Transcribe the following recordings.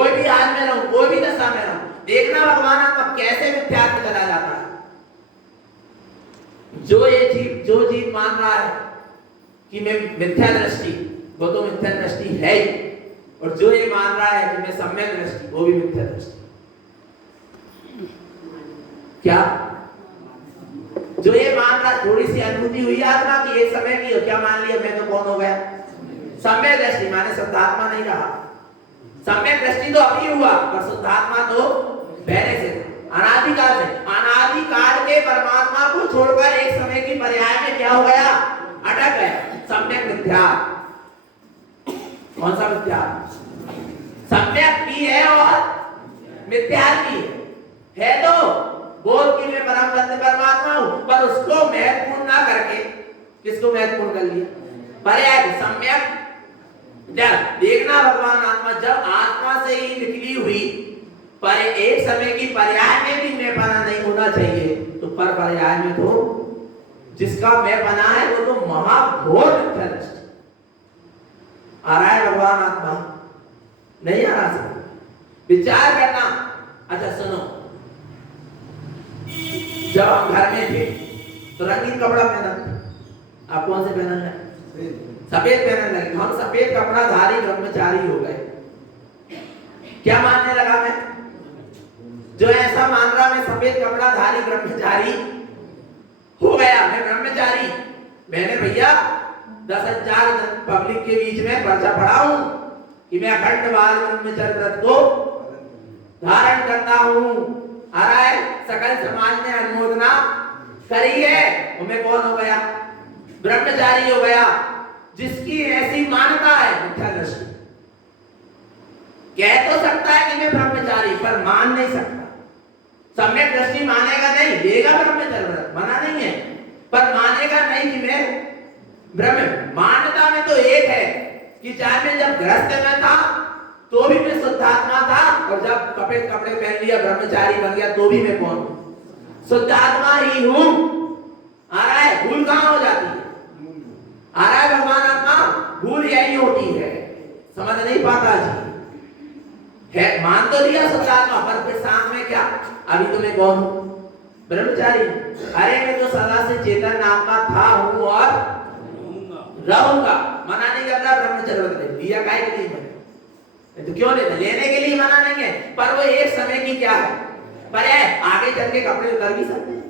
कोई भी हाल में रहूं, कोई भी दशा में रहूं, देखना भगवान आत्मा कैसे मिथ्यात्व चला जाता है। जो जीव मान रहा है कि मैं मिथ्या दृष्टि, वो तो मिथ्या दृष्टि है ही, और जो ये मान रहा है कि मैं सम्यक दृष्टि, वो भी मिथ्या दृष्टि। क्या जो ये मान रहा, थोड़ी सी अनुभूति हुई आत्मा की एक समय की, क्या मान लिया मैं तो कौन हो गया? सम्यक दृष्टि, माने शुद्धात्मा नहीं रहा। सम्यक दृष्टि तो अभी हुआ, पर शुद्धात्मा तो पहले से, अनादिकाल से। अनादिकाल के परमात्मा को छोड़कर एक समय की पर्याय में क्या हो गया? अटक गया। सम्यक मिथ्या। कौन सा मिथ्या? सम्यक भी है और मिथ्या भी है तो बोल कि मैं परम सत्य परमात्मा हूं, पर उसको महत्वपूर्ण ना करके किसको महत्वपूर्ण कर लिया? पर्याय सम्यक। देखना भगवान आत्मा जब आत्मा से ही निकली हुई, पर एक समय की पर्याय में भी मैं बना नहीं होना चाहिए, तो पर पर्याय में तो जिसका मैं बना है वो तो महाघोर मिथ्या दृष्टि। आ रहा है भगवान आत्मा? नहीं आ रहा सर? विचार करना। अच्छा सुनो, जब हम घर में थे तो रंगीन कपड़ा पहना, आप कौन से पहनने लगे? सफेद पहनने लगे। हम सफेद कपड़ा धारी ब्रह्मचारी हो गए। क्या मानने लगा मैं? जो ऐसा मान रहा मैं सफेद कपड़ा धारी ब्रह्मचारी हो गया, मैं ब्रह्मचारी। मैंने भैया 10,000 पब्लिक के बीच में पर्चा पढ़ा हूं कि मैं अखंड बाल ब्रह्मचर्य व्रत को धारण करता हूं। आ रहा है, सकल समाज ने अनुमोदना करी है, और मैं कौन हो गया? ब्रह्मचारी हो गया। जिसकी ऐसी मान्यता है मिथ्या दृष्टि। कह तो सकता है कि मैं ब्रह्मचारी, पर मान नहीं सकता। सम्यक दृष्टि मानेगा नहीं, देगा ब्रह्मचर्य व्रत, मना नहीं है, पर मानेगा नहीं कि मैं ब्रह्म। मान्यता में तो एक है कि चाहे मैं जब गृहस्थ में था तो भी मैं शुद्धात्मा था, और जब सफेद कपड़े पहन लिया ब्रह्मचारी बन गया तो भी मैं कौन हूं? शुद्धात्मा ही हूं। आ रहा है, भूल कहां हो जाती है? आ रहा है भगवान आत्मा, भूल यही होती है, समझ नहीं पाता जी। है मान तो लिया शुद्धात्मा, पर फिर साथ में क्या? अभी तो मैं कौन हूं? ब्रह्मचारी। अरे मैं तो सदा से चेतन आत्मा था, हूं और रहूंगा। मना नहीं करता ब्रह्मचर्य व्रत लिया, काहे के लिए? तो क्यों लेते? लेने के लिए मना नहीं है, पर वो एक समय की क्या है? पर है आगे चल के कपड़े उतर भी सकते हैं,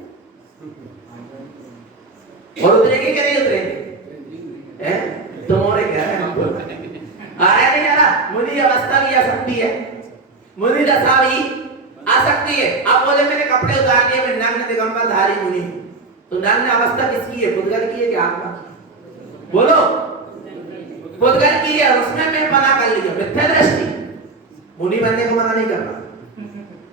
और उतरेंगे कि नहीं उतरेंगे? तुम्हारे क्या है? हमको आया नहीं आ रहा? मुनि अवस्था भी आ सकती है, मुनि दशा भी आ सकती है। अब बोले मैंने कपड़े उतार लिए, मैं नग्न दिगंबर धारी मुनि, तो नग्न अवस्था किसकी है? पुद्गल की है कि आत्मा की? बोलो, पुद्गल की है, उसमें मैं मना कर लिया, मिथ्या दृष्टि। मुनि बनने को मना नहीं कर रहा।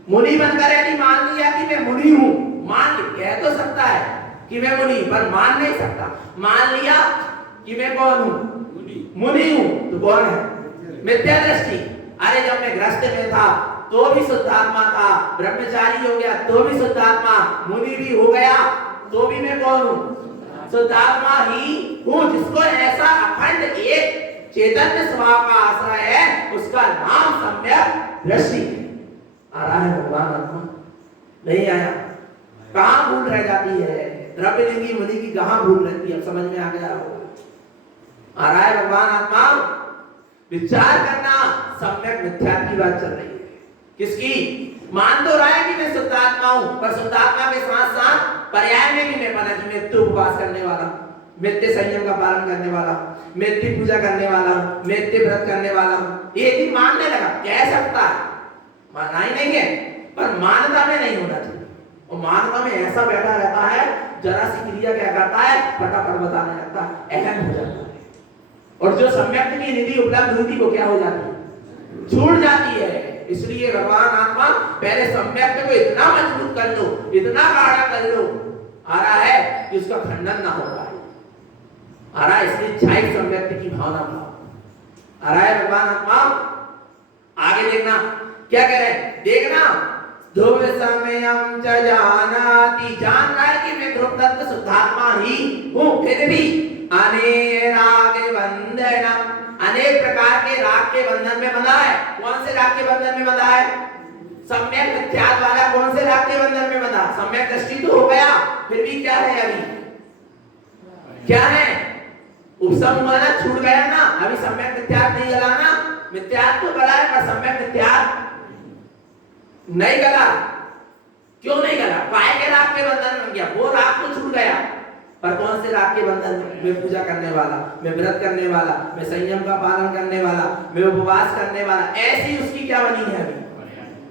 मुनि बनकर यदि मान लिया कि मैं मुनि हूं, मान कह तो सकता है कि मैं मुनि, पर मान नहीं सकता। मान लिया कि मैं कौन हूं? मुनि हूं, तो कौन है? मिथ्या दृष्टि। अरे जब मैं गृहस्थ में था तो भी शुद्धात्मा था, ब्रह्मचारी हो गया तो भी शुद्धात्मा, मुनि भी हो गया तो भी मैं कौन हूं? शुद्धात्मा ही हूं। जिसको ऐसा अखंड एक चैतन्य स्वभाव का आश्रय है, उसका नाम सम्यक दृष्टि। आ रहा है भगवान आत्मा? नहीं आया? कहां भूल रह जाती है? द्रव्यलिंगी मुनि की कहां भूल रहती है? अब समझ में आ गया होगा। आ रहा है भगवान आत्मा? विचार करना, सम्यक मिथ्या की बात चल रही है। किसकी? मान तो रहा है कि मैं शुद्धात्मा हूं, पर शुद्धात्मा के साथ साथ पर्याय में भी मैं बना कि मैं नित्य उपवास करने वाला, नित्य संयम का पालन करने वाला, नित्य पूजा करने वाला, नित्य व्रत करने वाला। ये भी मानने लगा, कह सकता है, माना ही नहीं है, पर मानता में नहीं होना चाहिए। और मानता में ऐसा बैठा रहता है, जरा सी क्रिया क्या करता है, फटाफट बताने लगता है, अहम हो जाता है। और जो सम्यक की निधि उपलब्ध होती वो क्या हो जाती है? छूट जाती है। इसलिए भगवान आत्मा पहले सम्यक को इतना मजबूत कर लो, इतना गाढ़ा कर लो, आ रहा है कि उसका खंडन ना हो पाए। आ रहा है, इसलिए छाई सम्यक की भावना भाव। आ रहा है भगवान आत्मा? आगे देखना क्या कह रहे हैं, देखना। ध्रुव समयम च जानाति, जान रहा है कि मैं ध्रुव दत्त शुद्धात्मा ही हूं, फिर भी अनेक राग बंधन, अनेक प्रकार के राग के बंधन में बंधा है। कौन से राग के बंधन में बंधा है? सम्यक मिथ्यात्व वाला कौन से राग के बंधन में बंधा? सम्यक दृष्टि तो हो गया, फिर भी क्या है अभी? क्या है? उपसम हुआ ना, छूट गया ना, अभी सम्यक मिथ्यात्व नहीं गला ना। मिथ्यात्व तो गला है पर सम्यक मिथ्यात्व नहीं गला। क्यों नहीं गला? काय के राग के बंधन में गया, वो राग तो छूट गया, पर कौन से राग के बंधन में? मैं पूजा करने वाला, मैं व्रत करने वाला, मैं संयम का पालन करने वाला, मैं उपवास करने वाला, ऐसी उसकी क्या बनी है अभी?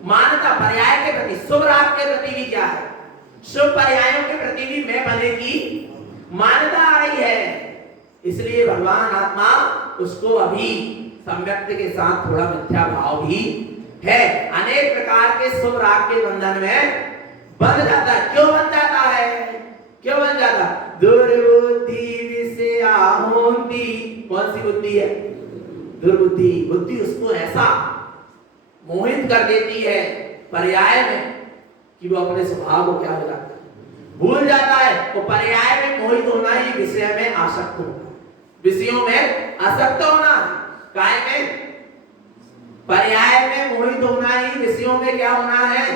मान्यता। पर्याय के प्रति, शुभ राग के प्रति भी क्या है? शुभ पर्यायों के प्रति भी मैं बने की मान्यता आ रही है। इसलिए भगवान आत्मा उसको अभी सम्यक्त के साथ थोड़ा मिथ्या भाव भी है। अनेक प्रकार के शुभ राग के बंधन में बंध जाता है। क्यों बन जाता है? क्यों बन जाता? दुर्बुद्धि विषया होती। कौन सी बुद्धि है? दुर्बुद्धि। बुद्धि उसको ऐसा मोहित कर देती है पर्याय में कि वो अपने स्वभाव को क्या हो जाता है, भूल जाता है। वो पर्याय में मोहित होना ही विषय में आसक्त होना, विषयों में आसक्त होना। काय में? पर्याय में मोहित होना ही विषयों में क्या होना है?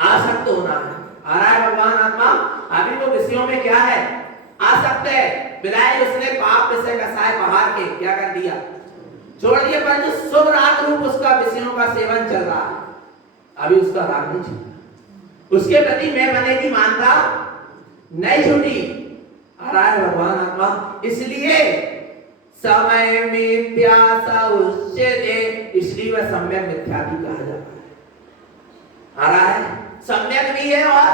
आसक्त होना है। आ रहा है भगवान आत्मा? अभी वो विषयों में क्या है? आसक्त है। बिलाए उसने पाप विषय कसाय पहाड़ के क्या कर दिया? छोड़ दिया। पर जो शुभ राग रूप उसका विषयों का सेवन चल रहा है, अभी उसका राग नहीं छूटा, उसके प्रति मैं बने की मानता नहीं छूटी। आ रहा है भगवान आत्मा? इसलिए समय मिथ्या सा उच्यते, इसलिए वह सम्यक मिथ्या भी कहा जाता है। आ रहा है? सम्यक भी है और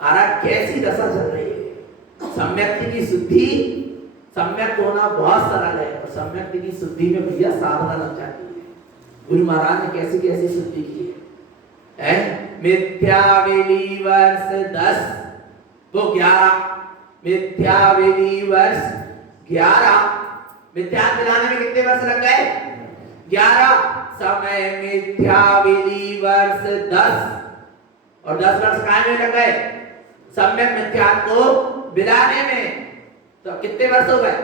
आ रहा कैसी दशा चल रही है? सम्यक की शुद्धि, सम्यक होना बहुत सरल है और सम्यक की शुद्धि में भैया साधना लग जाती है। गुरु महाराज ने कैसी कैसी शुद्धि की है? मिथ्या विधि वर्ष 10 वो 11, मिथ्या विधि वर्ष 11, मिथ्या मिलाने में कितने वर्ष लग गए? 11। समय मिथ्या विधि वर्ष 10 और 10 वर्ष काय में लग गए? सम्यक मिथ्या को मिलाने में। तो कितने वर्ष हो गए?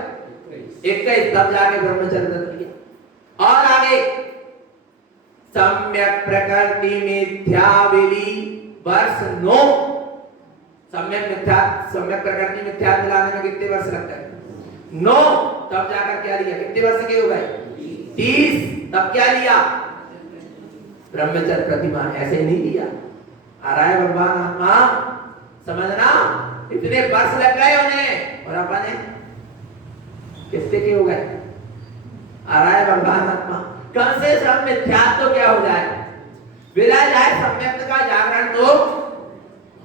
21। तब जाके ब्रह्मचर्य किया। और आगे सम्यक प्रकृति मिथ्या विधि वर्ष 9, सम्यक प्रकृति मिथ्या मिलाने में कितने वर्ष लग गए? 9। तब जाकर क्या लिया? कितने वर्ष के हो गए? 30। तब क्या लिया? ब्रह्मचर्य प्रतिमा। ऐसे नहीं लिया। आ रहा है भगवान आत्मा? समझना? इतने वर्ष लग गए उन्हें और अपने किससे के हो गए? आ रहा है भगवान आत्मा? कम से कम मिथ्यात्व तो क्या हो जाए? विला जाए, सम्यक का जागरण तो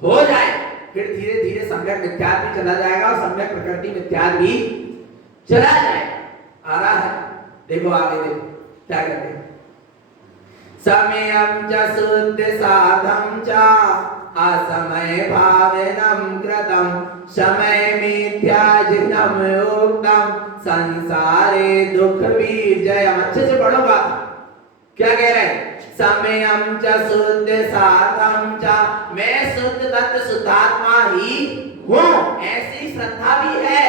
हो जाए, फिर धीरे धीरे सम्यक मिथ्यात्व भी चला जाएगा और सम्यक प्रकृति मिथ्यात्व भी चला जाएगा। आ रहा है? देखो आगे देखो क्या कहते हैं। समयम च शुद्ध साधम च असमय भावनम कृतम समय मिथ्याजिनम उक्तम संसारे दुख विजयम। अच्छे से पढ़ो बात। क्या कह रहे हैं? समयम च शुद्ध साधम च, मैं शुद्ध तत्व शुद्धात्मा ही हूं, ऐसी श्रद्धा भी है।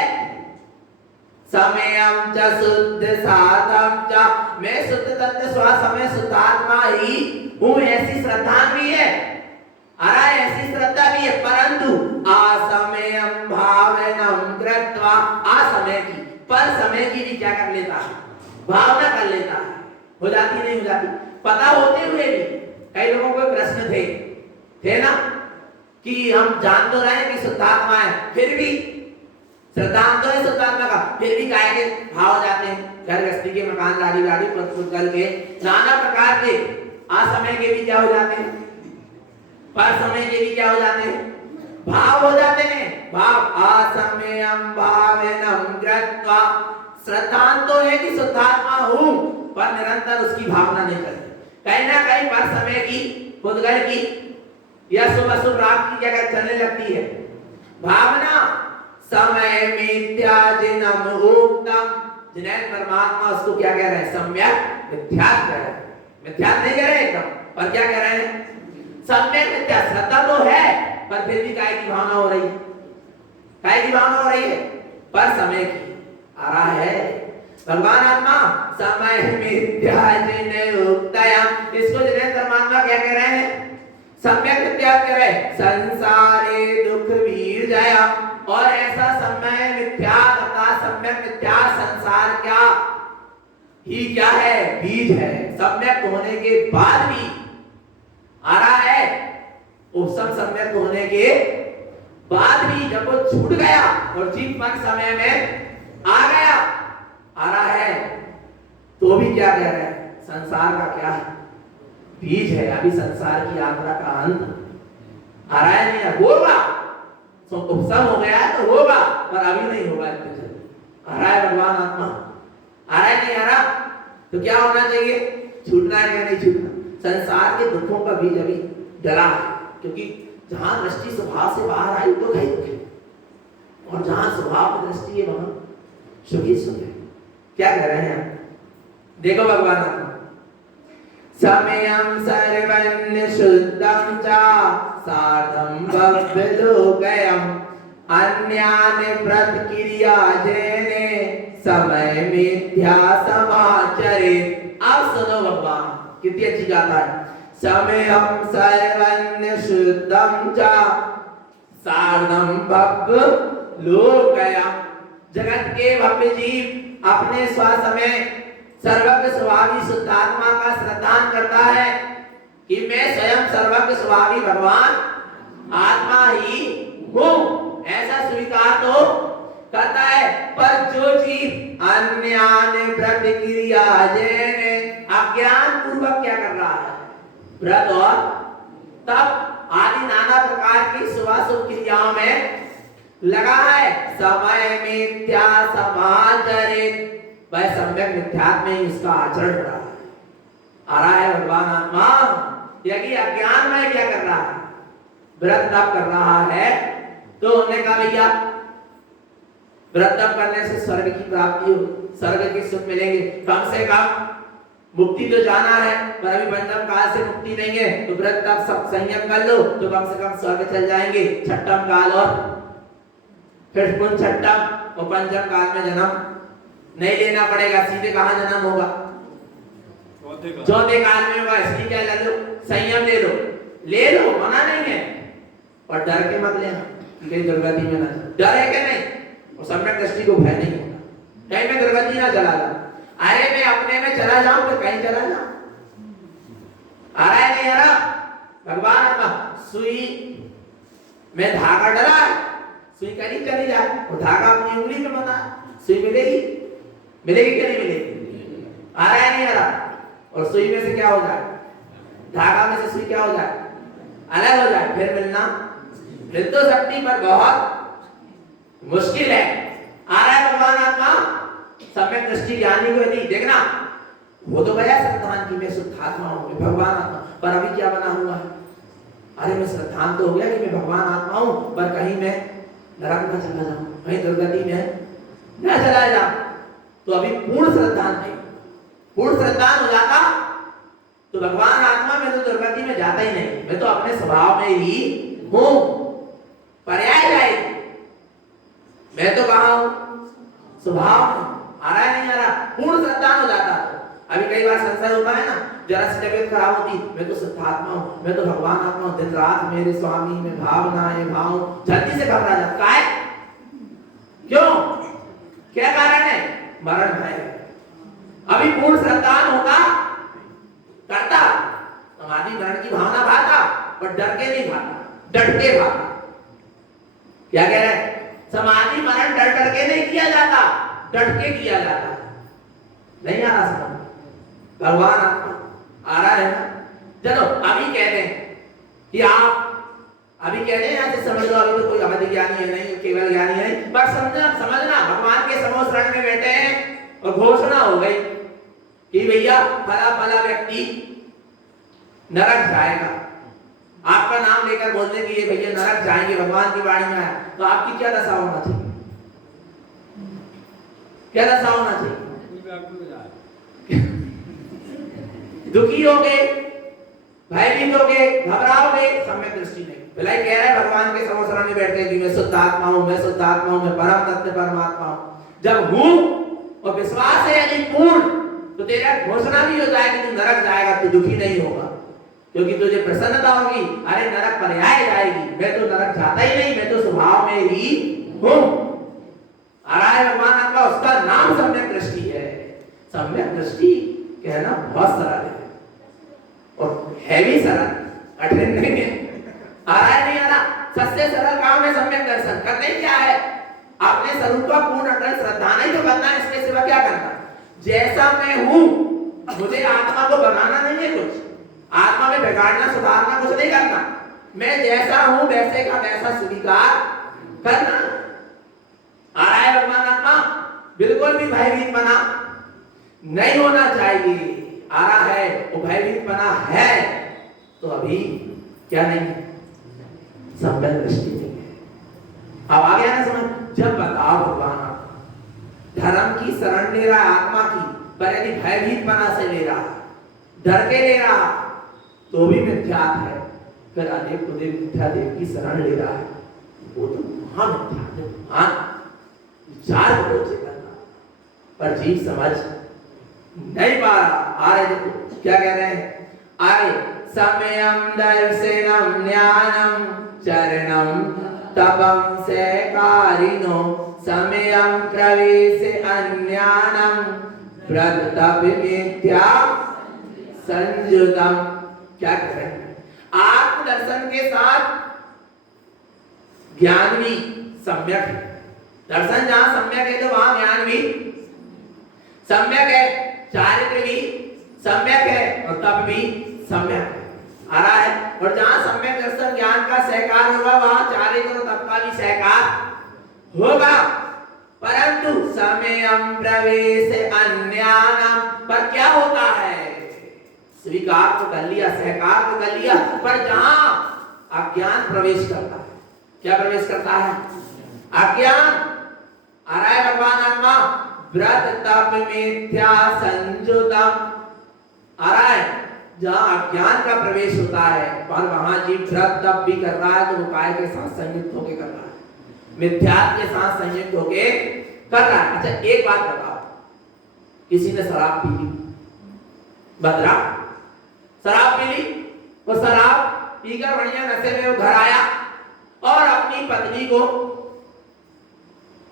समयम च शुद्ध साधम च, मैं शुद्ध तत्व स्वसमय शुद्धात्मा ही हूं, ऐसी श्रद्धा भी है। अरे ऐसी श्रद्धा भी है, परंतु असमयम भावनम कृत्वा, असमय की पर समय की भी क्या कर लेता है? भावना कर लेता है। हो जाती नहीं हो जाती? पता होते हुए भी कई लोगों को प्रश्न थे ना कि हम जान तो रहे हैं कि शुद्धात्मा है, फिर भी श्रद्धांत तो है शुद्धात्मा का, फिर भी काय के भाव जाते हैं। घर गृहस्थी के मकान, गाड़ी पुत्र के नाना प्रकार के असमय के भी क्या हो जाते हैं? पर समय के भी क्या हो जाते हैं? भाव हो जाते हैं। भाव असमयम भावनम कृत्वा, श्रद्धांत तो है कि शुद्धात्मा हूं, पर निरंतर उसकी भावना नहीं करते। कहीं ना कहीं पर समय की, खुदगढ़ की या सुबह शुभ राग की जगह चलने लगती है भावना। समय मिथ्या जिनम उक्तम, जिन्हें परमात्मा उसको क्या कह रहे हैं? सम्यक मिथ्यात् कह रहे हैं। मिथ्यात् नहीं कह रहे एकदम, पर क्या कह रहे हैं? सम्यक मिथ्या। श्रद्धा तो है पर फिर भी काय की भावना हो रही है? काय की भावना हो रही है? पर समय की। आ रहा है भगवान आत्मा समय मिथ्या जिन उक्तया, इसको जिनेन्द्र महात्मा क्या कह रहे हैं? सम्यक मिथ्या कह रहे, संसारे दुख वीर जया। और ऐसा समय मिथ्या तथा सम्यक मिथ्या संसार क्या ही क्या है? बीज है। सम्यक होने के बाद भी आ रहा है, उपसम सम्यक होने के बाद भी जब वो छूट गया और जीव मन समय में आ गया, आ रहा है, तो भी क्या कह रहे हैं? संसार का क्या है? बीज है। अभी संसार की यात्रा का अंत आ रहा है, नहीं है, होगा। तो उपसम हो गया है तो होगा, पर अभी नहीं होगा। आ रहा है भगवान आत्मा, आ रहा है नहीं आ रहा, तो क्या होना चाहिए? छूटना है या नहीं छूटना? संसार के दुखों का बीज अभी डला है, क्योंकि जहां दृष्टि स्वभाव से बाहर आई तो कहीं दुख है, और जहां स्वभाव की दृष्टि है वहां सुख ही सुख है। क्या कह रहे हैं? देखो भगवान आत्मा, समयम सर्वन्न शुद्धम चा साधम भव्यलोकयम अन्यान प्रतिक्रिया जेने समय मिथ्या समाचरित। अब सुनो भगवान कितनी अच्छी गाथा है। समयम सर्वन्न शुद्धम चा साधम भव्यलोकयम, जगत के भव्य जीव अपने स्वसमय सर्वज्ञ स्वभावी शुद्धात्मा का श्रद्धान करता है कि मैं स्वयं सर्वज्ञ स्वभावी भगवान आत्मा ही हूं, ऐसा स्वीकार तो करता है। पर जो जीव अन्यान प्रतिक्रिया जेने अज्ञान पूर्वक क्या कर रहा है? व्रत और तप आदि नाना प्रकार की शुभाशुभ क्रियाओं में लगा है, समय मिथ्या समाचरित, वह सम्यक मिथ्यात्व में ही उसका आचरण हो रहा है। आ रहा है भगवान आत्मा, यदि अज्ञान में क्या कर रहा है? व्रत तप कर रहा है, तो उन्होंने कहा भैया व्रत तप करने से स्वर्ग की प्राप्ति हो, स्वर्ग के सुख मिलेंगे, कम से कम मुक्ति तो जाना है, पर अभी बंधन काल से मुक्ति नहीं है, तो व्रत तप सब संयम कर लो तो कम से कम स्वर्ग चल जाएंगे। छठम काल और फिर पुन छठम और पंचम काल में जन्म नहीं लेना पड़ेगा, सीधे कहां जन्म होगा? चौथे काल में होगा। इसलिए क्या ले लो? संयम ले लो, ले लो, मना नहीं है, और डर के मत लेना कि कहीं दुर्गति में ना। डर है क्या? नहीं। और सम्यक दृष्टि को भय नहीं होगा, कहीं मैं दुर्गति ना चला जाऊं। अरे मैं अपने में चला जाऊं तो कहीं चला जाऊं। आ रहा है नहीं आ रहा? भगवान आत्मा सुई में धागा डला है, सुई कहीं चली जाए, वो धागा अपनी उंगली में बना, सुई मिलेगी? मिलेगी क्या नहीं मिलेगी? आ रहा है नहीं आ रहा? और सुई में से क्या हो जाए? धागा में से सुई क्या हो जाए? अलग हो जाए, फिर मिलना मिल तो सकती पर बहुत मुश्किल है। आ रहा है भगवान आत्मा सम्यक दृष्टि ज्ञानी को यदि देखना, वो तो गया श्रद्धान की मैं शुद्धात्मा हूं, मैं भगवान आत्मा, पर अभी क्या बना हुआ है? अरे मैं श्रद्धान तो हो गया कि मैं भगवान आत्मा हूं, पर कहीं मैं नरक में चला जाऊं, कहीं दुर्गति में न चला जाऊं, तो अभी पूर्ण श्रद्धान नहीं। पूर्ण श्रद्धान हो जाता तो भगवान आत्मा में तो दुर्गति में जाता ही नहीं, मैं तो अपने स्वभाव में ही हूं, पर्याय जाएगी। मैं तो कहा हूं? स्वभाव में। आ रहा है नहीं आ रहा? पूर्ण श्रद्धान हो जाता। अभी कई बार संशय होता है ना, जरा सी तबीयत खराब होती, मैं तो शुद्धात्मा हूं, मैं तो भगवान आत्मा हूं, दिन रात मेरे स्वामी में भावनाएं भाव, जल्दी से घबरा जाता है। क्यों? क्या कारण है? मरण भय। अभी पूर्ण श्रद्धान होता, करता, समाधि मरण की भावना भाता, पर डर के नहीं भाता, डट के भाता। क्या कह रहे हैं? समाधि मरण डर डर के नहीं किया जाता, डट के किया जाता। नहीं आ रहा समझ? भगवान आत्मा आ रहा है ना? चलो अभी कहते हैं कि आप अभी कहते हैं ऐसे समझ लो, अभी तो कोई अवधि ज्ञानी है नहीं, केवल ज्ञानी है, पर समझना भगवान के समोसरण में बैठे हैं और घोषणा हो गई कि भैया फला फला व्यक्ति नरक जाएगा। आपका नाम लेकर बोलते कि ये भैया नरक जाएंगे, भगवान की वाणी में आया, तो आपकी क्या दशा होना चाहिए? क्या दशा होना चाहिए? दुखी होगे, भयभीत होगे, घबराओगे, सम्यक दृष्टि नहीं। भलाई कह रहा है भगवान के समोसरण में बैठते कि मैं शुद्ध आत्मा हूं, मैं शुद्ध आत्मा हूं, मैं परम तत्व परमात्मा हूं। जब हूं और विश्वास है यदि पूर्ण, तो तेरा घोषणा भी हो जाएगी तू नरक जाएगा, तू दुखी नहीं होगा, क्योंकि तुझे प्रसन्नता होगी, अरे नरक पर्याय जाएगी, मैं तो नरक जाता ही नहीं, मैं तो स्वभाव में ही हूं। आराय भगवान आपका, उसका नाम सम्यक दृष्टि है। सम्यक दृष्टि कहना बहुत सरल है और है भी सरल, कठिन नहीं है। आराय नहीं आ रहा, सबसे सरल काम है सम्यक दर्शन। करने क्या है, अपने स्वरूप का पूर्ण अटल श्रद्धा नहीं तो करना है, इसके सिवा क्या करना। जैसा मैं हूं, मुझे आत्मा को बनाना नहीं है, कुछ आत्मा में बिगाड़ना सुधारना कुछ नहीं करना, मैं जैसा हूं वैसे का वैसा स्वीकार करना। आ रहा है भगवान आत्मा, बिल्कुल भी भयभीत बना नहीं होना चाहिए। आ रहा है वो भयभीत बना है तो अभी क्या नहीं, संबंध दृष्टि नहीं है। अब आ गया ना समझ। जब बताओ भगवान धर्म की शरण ले रहा आत्मा की, पर यदि भयभीत बना से ले रहा, डर के ले रहा, तो भी मिथ्यात्व है। फिर अनेक देव मिथ्या देव की शरण ले रहा है, वो तो महामिथ्यात्व है। हाँ, विचार करो से करना, पर जीव समझ नहीं पा रहा। आ रहे देखो क्या कह रहे हैं, आए समयम दर्शनम ज्ञानम चरणम तपम से कारिनो समयम प्रवेश अन्यानम व्रत तप मिथ्या संयुतम। क्या कह रहे हैं, आत्म दर्शन के साथ ज्ञान भी सम्यक है। दर्शन जहां सम्यक है तो वहां ज्ञान भी सम्यक है, चारित्र भी सम्यक है और तप भी सम्यक है। आ रहा है, और जहां सम्यक दर्शन ज्ञान का सहकार होगा वहां चारित्र और तप का भी सहकार होगा। परंतु समयम प्रवेश अन्यानम, पर क्या होता है, स्वीकार तो कर लिया, सहकार तो कर लिया, पर जहां अज्ञान प्रवेश करता है, क्या प्रवेश करता है, अज्ञान। आ रहा है भगवान आत्मा, व्रत तप मिथ्या संयुतम। आ रहा है, जहां अज्ञान का प्रवेश होता है पर वहां जीव व्रत तप भी कर रहा है, तो वो काय के साथ संयुक्त होकर कर रहा है, मिथ्यात्व के साथ संयुक्त होके कर रहा है। अच्छा एक बात बताओ, किसी ने शराब पी ली, बदरा शराब पी ली, वो शराब पीकर बढ़िया नशे में वो घर आया और अपनी पत्नी को,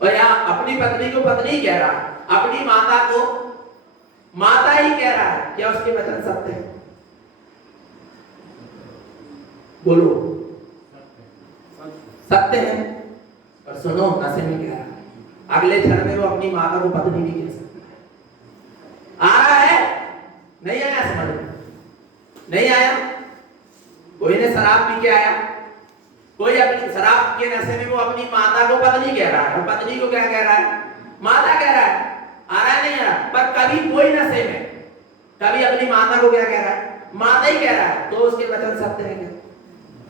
और या अपनी पत्नी को पत्नी कह रहा है, अपनी माता को माता ही कह रहा है, क्या उसके वचन सत्य है? बोलो सत्य है। और सुनो नशे में कह रहा है, अगले क्षण में वो अपनी माता को पत्नी भी कह सकता है। आ रहा है, नहीं आया समझ में, नहीं आया। कोई ने शराब पी के आया, कोई अपनी शराब के नशे में वो अपनी माता को पत्नी कह रहा है, और पत्नी को क्या कह रहा है, माता कह रहा है। आ रहा है नहीं आ रहा, पर कभी कोई नशे में कभी अपनी माता को क्या कह रहा है, माता ही कह रहा है, तो उसके वचन सत्य है क्या?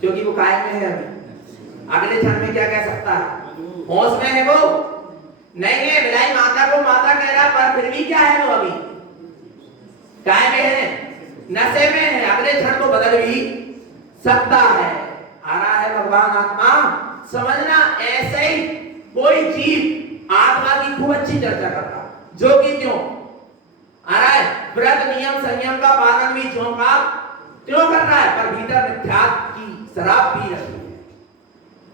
क्योंकि वो कायम में है अभी, अगले क्षण में क्या कह सकता है, होश में है वो नहीं है। बिलाई माता को माता कह रहा, पर फिर भी क्या है, वो अभी कायम में है, नशे में है, अगले क्षण को बदल भी सकता है। आ रहा है भगवान आत्मा, समझना। ऐसे ही कोई जीव आत्मा की खूब अच्छी चर्चा कर रहा, जो कि क्यों आ रहा है, व्रत नियम संयम का पालन भी जो का क्यों कर रहा है, पर भीतर मिथ्यात्व की शराब पी रही है।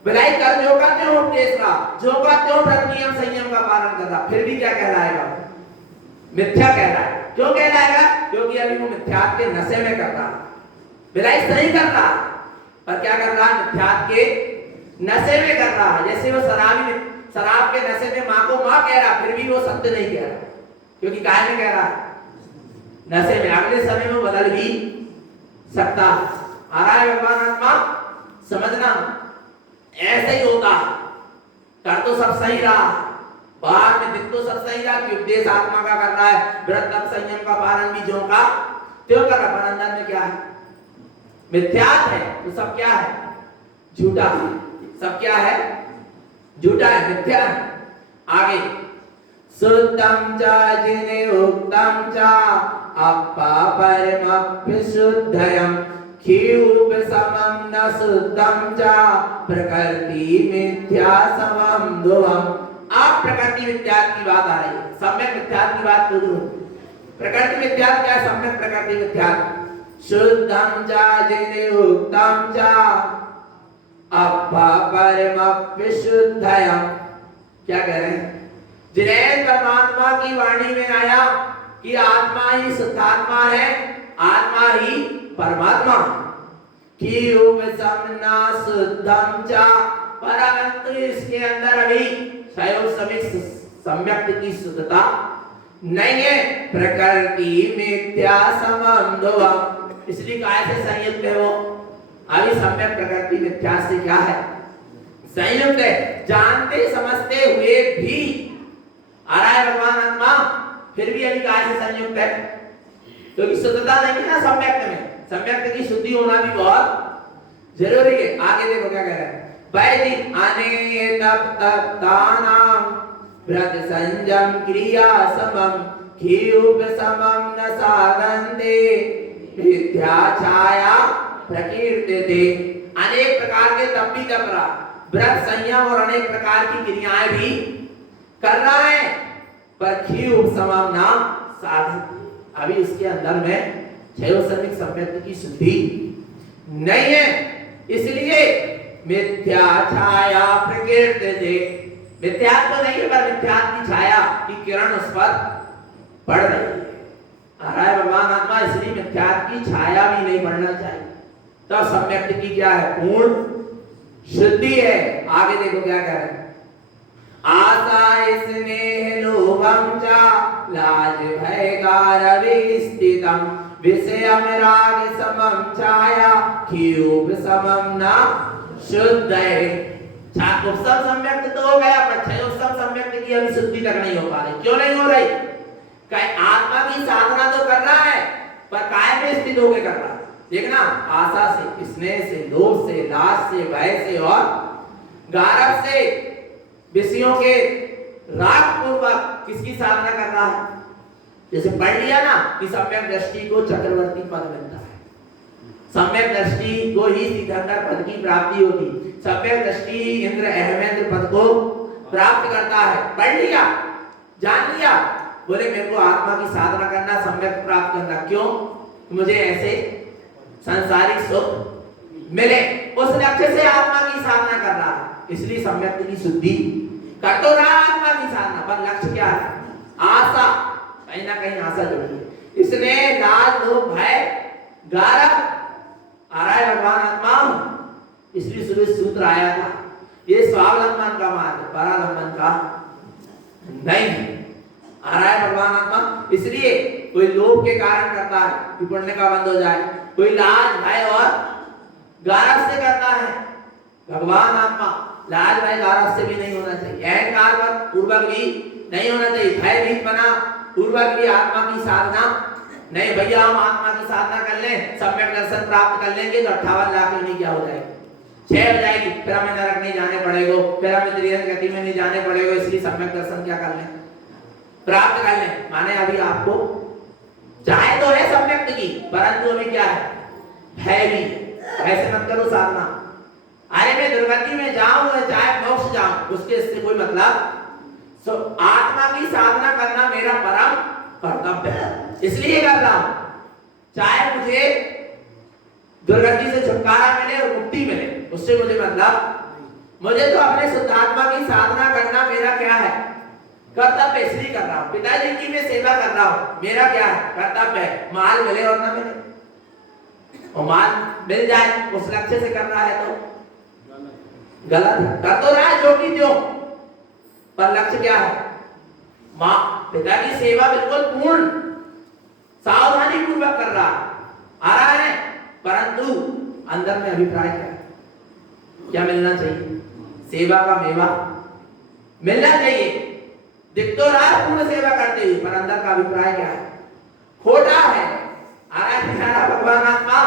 बिलाई कर जो का क्यों उपदेश रहा, जो का क्यों व्रत नियम संयम का पालन कर रहा, फिर भी क्या कहलाएगा, मिथ्या कह रहा है। क्यों कहलाएगा, क्योंकि अभी वो मिथ्यात्व के नशे में कर रहा, बिलाई सही कर रहा, पर क्या कर रहा, मिथ्यात्व के नशे में कर रहा। जैसे वो शराब के नशे में माँ को माँ कह रहा, फिर भी वो सत्य नहीं कह रहा, क्योंकि काय में कह रहा, नशे में। अगले समय में बदल भी सकता। आ रहा है भगवान आत्मा, समझना। ऐसे ही होता, कर तो सब सही रहा, बाहर में दिख तो सब सही रहा कि उपदेश आत्मा का कर रहा है, व्रत तप संयम का पालन भी जो का त्यों कर रहा, पर अंदर में क्या है, मिथ्यात्व है। तो सब क्या है, झूठा है, सब क्या है, झूठा है, मिथ्या है। आगे शुद्धम च जिने उक्तम च अपा परमप्य शुद्धयम क्षीउप समम न शुद्धम च प्रकृति मिथ्या समम ध्रुवम। आप प्रकृति मिथ्या की बात आ रही है, सम्यक मिथ्यात्व की बात करूं। प्रकृति मिथ्यात्व क्या है? सम्यक प्रकृति मिथ्यात्व। शुद्धं च जिनियुक्तं च अपरमविशुद्धया। क्या कह रहे हैं? जिन्हें परमात्मा की वाणी में आया कि आत्मा ही शुद्धात्मा है, आत्मा ही परमात्मा की उपसमना शुद्धम च, परंतु इसके अंदर अभी सम्यक की शुद्धता नहीं है। प्रकृति मिथ्या समम, इसलिए काय से संयुक्त है वो? अभी सम्यक प्रकृति मिथ्या से क्या है? संयुक्त है। जानते समझते हुए भी आ रहा है भगवान आत्मा, फिर भी अभी काय से संयुक्त है? क्योंकि शुद्धता नहीं है ना सम्यक में। सम्यक की शुद्धि होना भी बहुत जरूरी है। आगे देखो क्या कह रहा है। वैदिक अने तप तप्तानां व्रत संयम क्रिया समम खीउप समम न साधन्ते मिथ्या छाया प्रकीर्तिते। अनेक प्रकार के तप भी तप रहा, व्रत संयम और अनेक प्रकार की क्रियाएं भी कर रहा है, पर खीउप समम न साधन्ते, अभी इसके अंदर में क्षयोसर्मिक सम्यक की शुद्धि नहीं है। इसलिए मिथ्या छाया प्रकीर्तिते, मिथ्यात्व तो नहीं है पर मिथ्यात्व की छाया की किरण उस पर पड़ रही है। आ रहा है भगवान आत्मा, इसलिए मिथ्यात्व की छाया भी नहीं पड़ना चाहिए। तो सम्यक की क्या है? पूर्ण शुद्धि है। आगे देखो क्या कह रहे हैं। आशा स्नेह लोभम च लाज भय गारवे स्थितम विषयम राग समम छाया खीउप समम न शुद्ध है। उपसम सम्यक तो हो गया, पर क्षयोपसम सम्यक की अभी शुद्धि तक नहीं हो पा रही। क्यों नहीं हो रही? कहीं आत्मा की साधना तो कर रहा है, पर काय में स्थित होकर कर रहा है। देखना, आशा से, स्नेह से, लोभ से, लाज से, भय से और गारव से, विषयों के राग पूर्वक किसकी साधना कर रहा है? जैसे पढ़ लिया ना कि सम्यक दृष्टि को चक्रवर्ती पद मिलता है, सम्यक दृष्टि को ही सिकंदर पद की प्राप्ति होती, सम्यक दृष्टि इंद्र अहमेंद्र पद को प्राप्त करता है। पढ़ लिया, जान लिया, बोले मेरे को आत्मा की साधना करना, सम्यक प्राप्त करना। क्यों? मुझे ऐसे सांसारिक सुख मिले, उस लक्ष्य से आत्मा की साधना कर रहा है। इसलिए सम्यक की शुद्धि कर तो रहा आत्मा की साधना, पर लक्ष्य क्या है? आशा, कहीं ना कहीं आशा जुड़ी है। इसने लाज लोभ भय गारव आ रहा है भगवान आत्मा, इसलिए सुरेश सूत्र आया था। ये स्वावलंबन का मार्ग, परालंबन का नहीं आ रहा है भगवान आत्मा। इसलिए कोई लोभ के कारण करता है कि पुण्य का बंद हो जाए, कोई लाज भय और गारव से करता है। भगवान आत्मा लाज भय गारव से भी नहीं होना चाहिए, अहंकार पूर्वक भी नहीं होना चाहिए, भयभीत बना पूर्वक भी आत्मा की साधना नहीं। भैया हम आत्मा की साधना कर लें, सम्यक दर्शन प्राप्त कर लेंगे तो 58 लाख योनि क्या हो जाएगी? 6 हो जाएगी, फिर हमें नरक नहीं जाने पड़ेगा, फिर हमें त्रियन गति में नहीं जाने पड़ेगा। इसलिए सम्यक दर्शन क्या कर लें? प्राप्त कर लें। माने अभी आपको चाहे तो है सम्यक की, परंतु अभी क्या है? भय भी। ऐसे मत करो साधना, अरे मैं दुर्गति में जाऊं चाहे मोक्ष जाऊं, उसके इससे कोई मतलब। सो आत्मा की साधना करना मेरा परम कर्तव्य है, इसलिए कर रहा हूं। चाहे मुझे दुर्गति से छुटकारा मिले और मुक्ति मिले, उससे मुझे मतलब। मुझे तो अपने शुद्धात्मा की साधना करना मेरा क्या है? कर्तव्य, इसलिए कर रहा हूं। पिताजी की मैं सेवा कर रहा हूं, मेरा क्या है? कर्तव्य है। माल मिले और ना मिले, और माल मिल जाए उस लक्ष्य से कर रहा है तो गलत है। कर तो रहा है जो कि जो, पर लक्ष्य क्या है? मां पिता की सेवा बिल्कुल पूर्ण सावधानी पूर्वक कर रहा आ रहा है, परंतु अंदर में अभिप्राय क्या है? क्या मिलना चाहिए? सेवा का मेवा मिलना चाहिए। दिख तो रहा है पूर्ण सेवा करते हुए, पर अंदर का अभिप्राय क्या है? खोटा है। आ रहा है तुम्हारा भगवान आत्मा,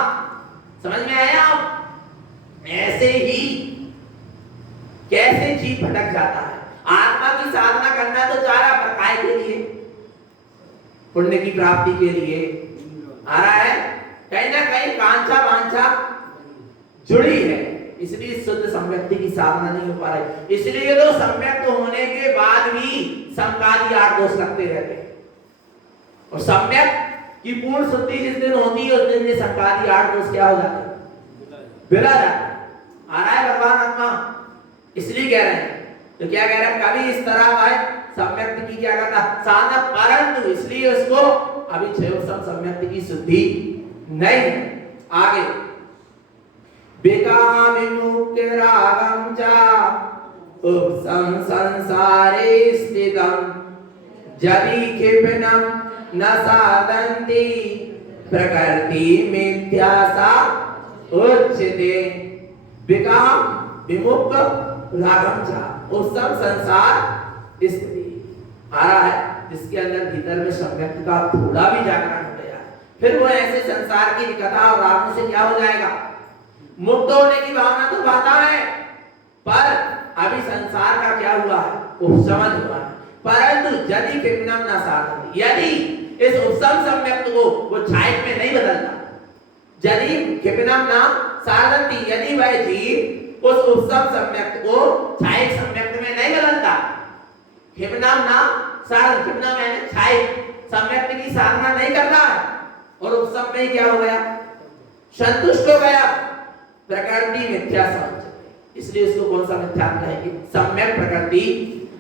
समझ में आया? आप ऐसे ही कैसे जीव भटक जाता है। आत्मा की साधना करना तो चाह रहा, पर काय के लिए? पुण्य की प्राप्ति के लिए। आ रहा है कहीं ना कहीं कांचा वांछा जुड़ी है, इसलिए शुद्ध सम्यक व्यक्ति की साधना नहीं हो पा रही। इसलिए तो सम्यक होने के बाद भी संकाली 8 दोष लगते रहते हैं। और सम्यक की पूर्ण शुद्धि जिस दिन होती है उस दिन ये संकाली 8 दोष क्या हो जाते हैं? बिला जाते हैं। आ रहा है भगवान आत्मा, इसलिए कह रहे हैं। तो क्या कह रहे हैं? कभी इस तरह भाई सम्यक की क्या करता साधना, परंतु इसलिए उसको अभी सम्यक की शुद्धि नहीं है। आगे विमुक्ति रागम च उपसम संसारे स्थितम यदि क्षिपणम न साधन्ति प्रकृति मिथ्या सा उच्यते। विमुक्त रागम च उपसम संसार स्थिति आ रहा है, जिसके अंदर भीतर में सम्यक का थोड़ा भी जागरण हो गया, फिर वो ऐसे संसार की कथा और रागों से क्या हो जाएगा? मुक्त होने की भावना तो पाता है, पर अभी संसार का क्या हुआ है? उपशमन हुआ है। परंतु यदि क्षिपणम न साधन्ति, यदि इस उपशम सम्यक को वो छायक में नहीं बदलता, यदि क्षिपणम न साधन्ति, यदि वह जीव उस उपशम सम्यक को छायक सम्यक में नहीं बदलता, क्षिपणम न साधन, क्षिपणम यानी छायक सम्यक की साधना नहीं कर रहा है और उपशम में क्या हो गया? संतुष्ट हो गया, प्रकृति मिथ्या समझ, इसलिए उसको कौन सा मिथ्या कहेंगे? सम्यक प्रकृति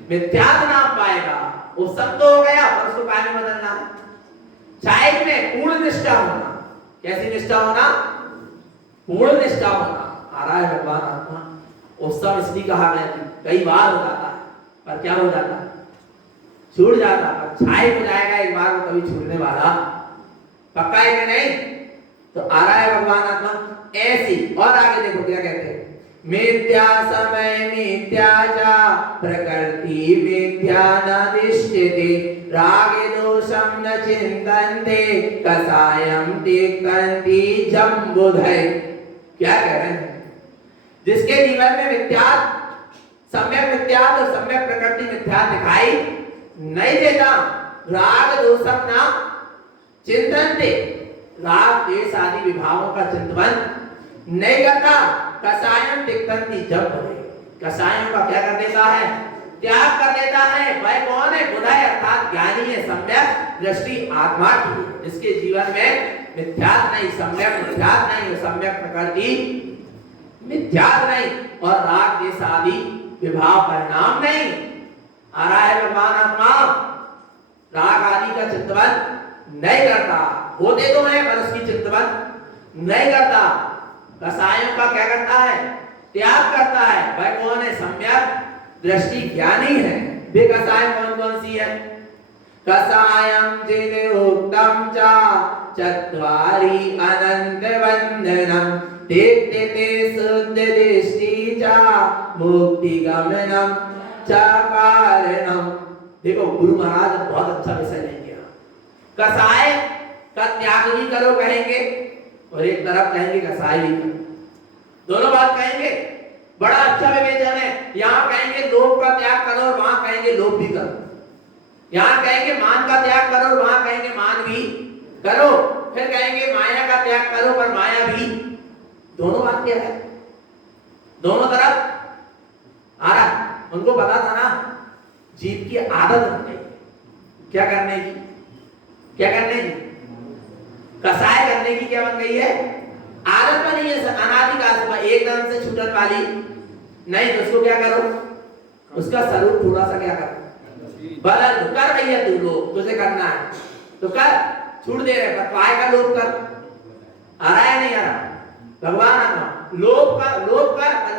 मिथ्या नाम पाएगा। उपशम तो हो गया और उसको काय में बदलना है? छायक में पूर्ण निष्ठा होना। कैसी निष्ठा होना? पूर्ण निष्ठा होना। आ रहा है भगवान आत्मा। उपशम इसलिए कहा गया कि कई बार हो जाता है, पर क्या हो जाता है? छूट जाता है। छायक हो जाएगा एक बार, वो कभी छूटने वाला पक्का है कि नहीं? तो आ रहा है भगवान आत्मा ऐसी। और आगे देखो क्या कहते हैं? मिथ्या समय मिथ्या च प्रकृति मिथ्या न दिश्यते रागे दोषम न चिंतन्ते कसायम तिक्तन्ति जम्बुधै। क्या कह रहे हैं? जिसके जीवन में मिथ्या सम्यक मिथ्या और सम्यक प्रकृति मिथ्या दिखाई नहीं देता, राग दोषम न चिंतन्ते, राग द्वेष आदि विभावों का चिंतन नहीं करता, कसायम तिक्तन्ति जम्बुधै, कसायों का क्या कर देता है? त्याग कर देता है। वह कौन है? बुधाय अर्थात ज्ञानी है, सम्यक दृष्टि आत्मा की, जिसके जीवन में मिथ्यात्व नहीं, सम्यक मिथ्यात्व नहीं, सम्यक प्रकृति मिथ्यात्व नहीं और राग द्वेष आदि विभाव परिणाम नहीं। आ रहा है भगवान आत्मा राग आदि का चिंतन नहीं करता, होते तो है पर उसकी चिंतन नहीं करता। कसायों का क्या करता है? त्याग करता है। वह कौन है? सम्यक दृष्टि ज्ञानी है। वे कसाय कौन कौन सी है? कसायम जिने उत्तम चा चत्वारि अनंत वंदनम देखते ते शुद्ध दृष्टि चा मुक्ति गमनम चा कारणम। देखो गुरु महाराज बहुत अच्छा विषय लेंगे। कसाय का त्याग भी करो कहेंगे और एक तरफ कहेंगे कसाय भी करो, दोनों बात कहेंगे। बड़ा अच्छा विवेचन है। यहाँ कहेंगे लोभ का त्याग करो और वहां कहेंगे लोभ भी करो। यहाँ कहेंगे मान का त्याग करो और वहां कहेंगे मान भी करो। फिर कहेंगे माया का त्याग करो पर माया भी। दोनों बात क्या है? दोनों तरफ आ रहा। उनको पता था ना जीव की आदत बन गई क्या करने की? क्या करने की? कसाय करने की क्या बन गई है? आदत बनी है अनादिकाल से, एकदम से छूटने वाली नहीं। तो उसको क्या करो? उसका स्वरूप थोड़ा सा क्या करो? बदल कर रही है। तू लोग तुझे करना है तो कर, छूट दे रहे पर काय का लोभ कर। आ रहा है नहीं आ रहा? भगवान आत्मा लोभ कर और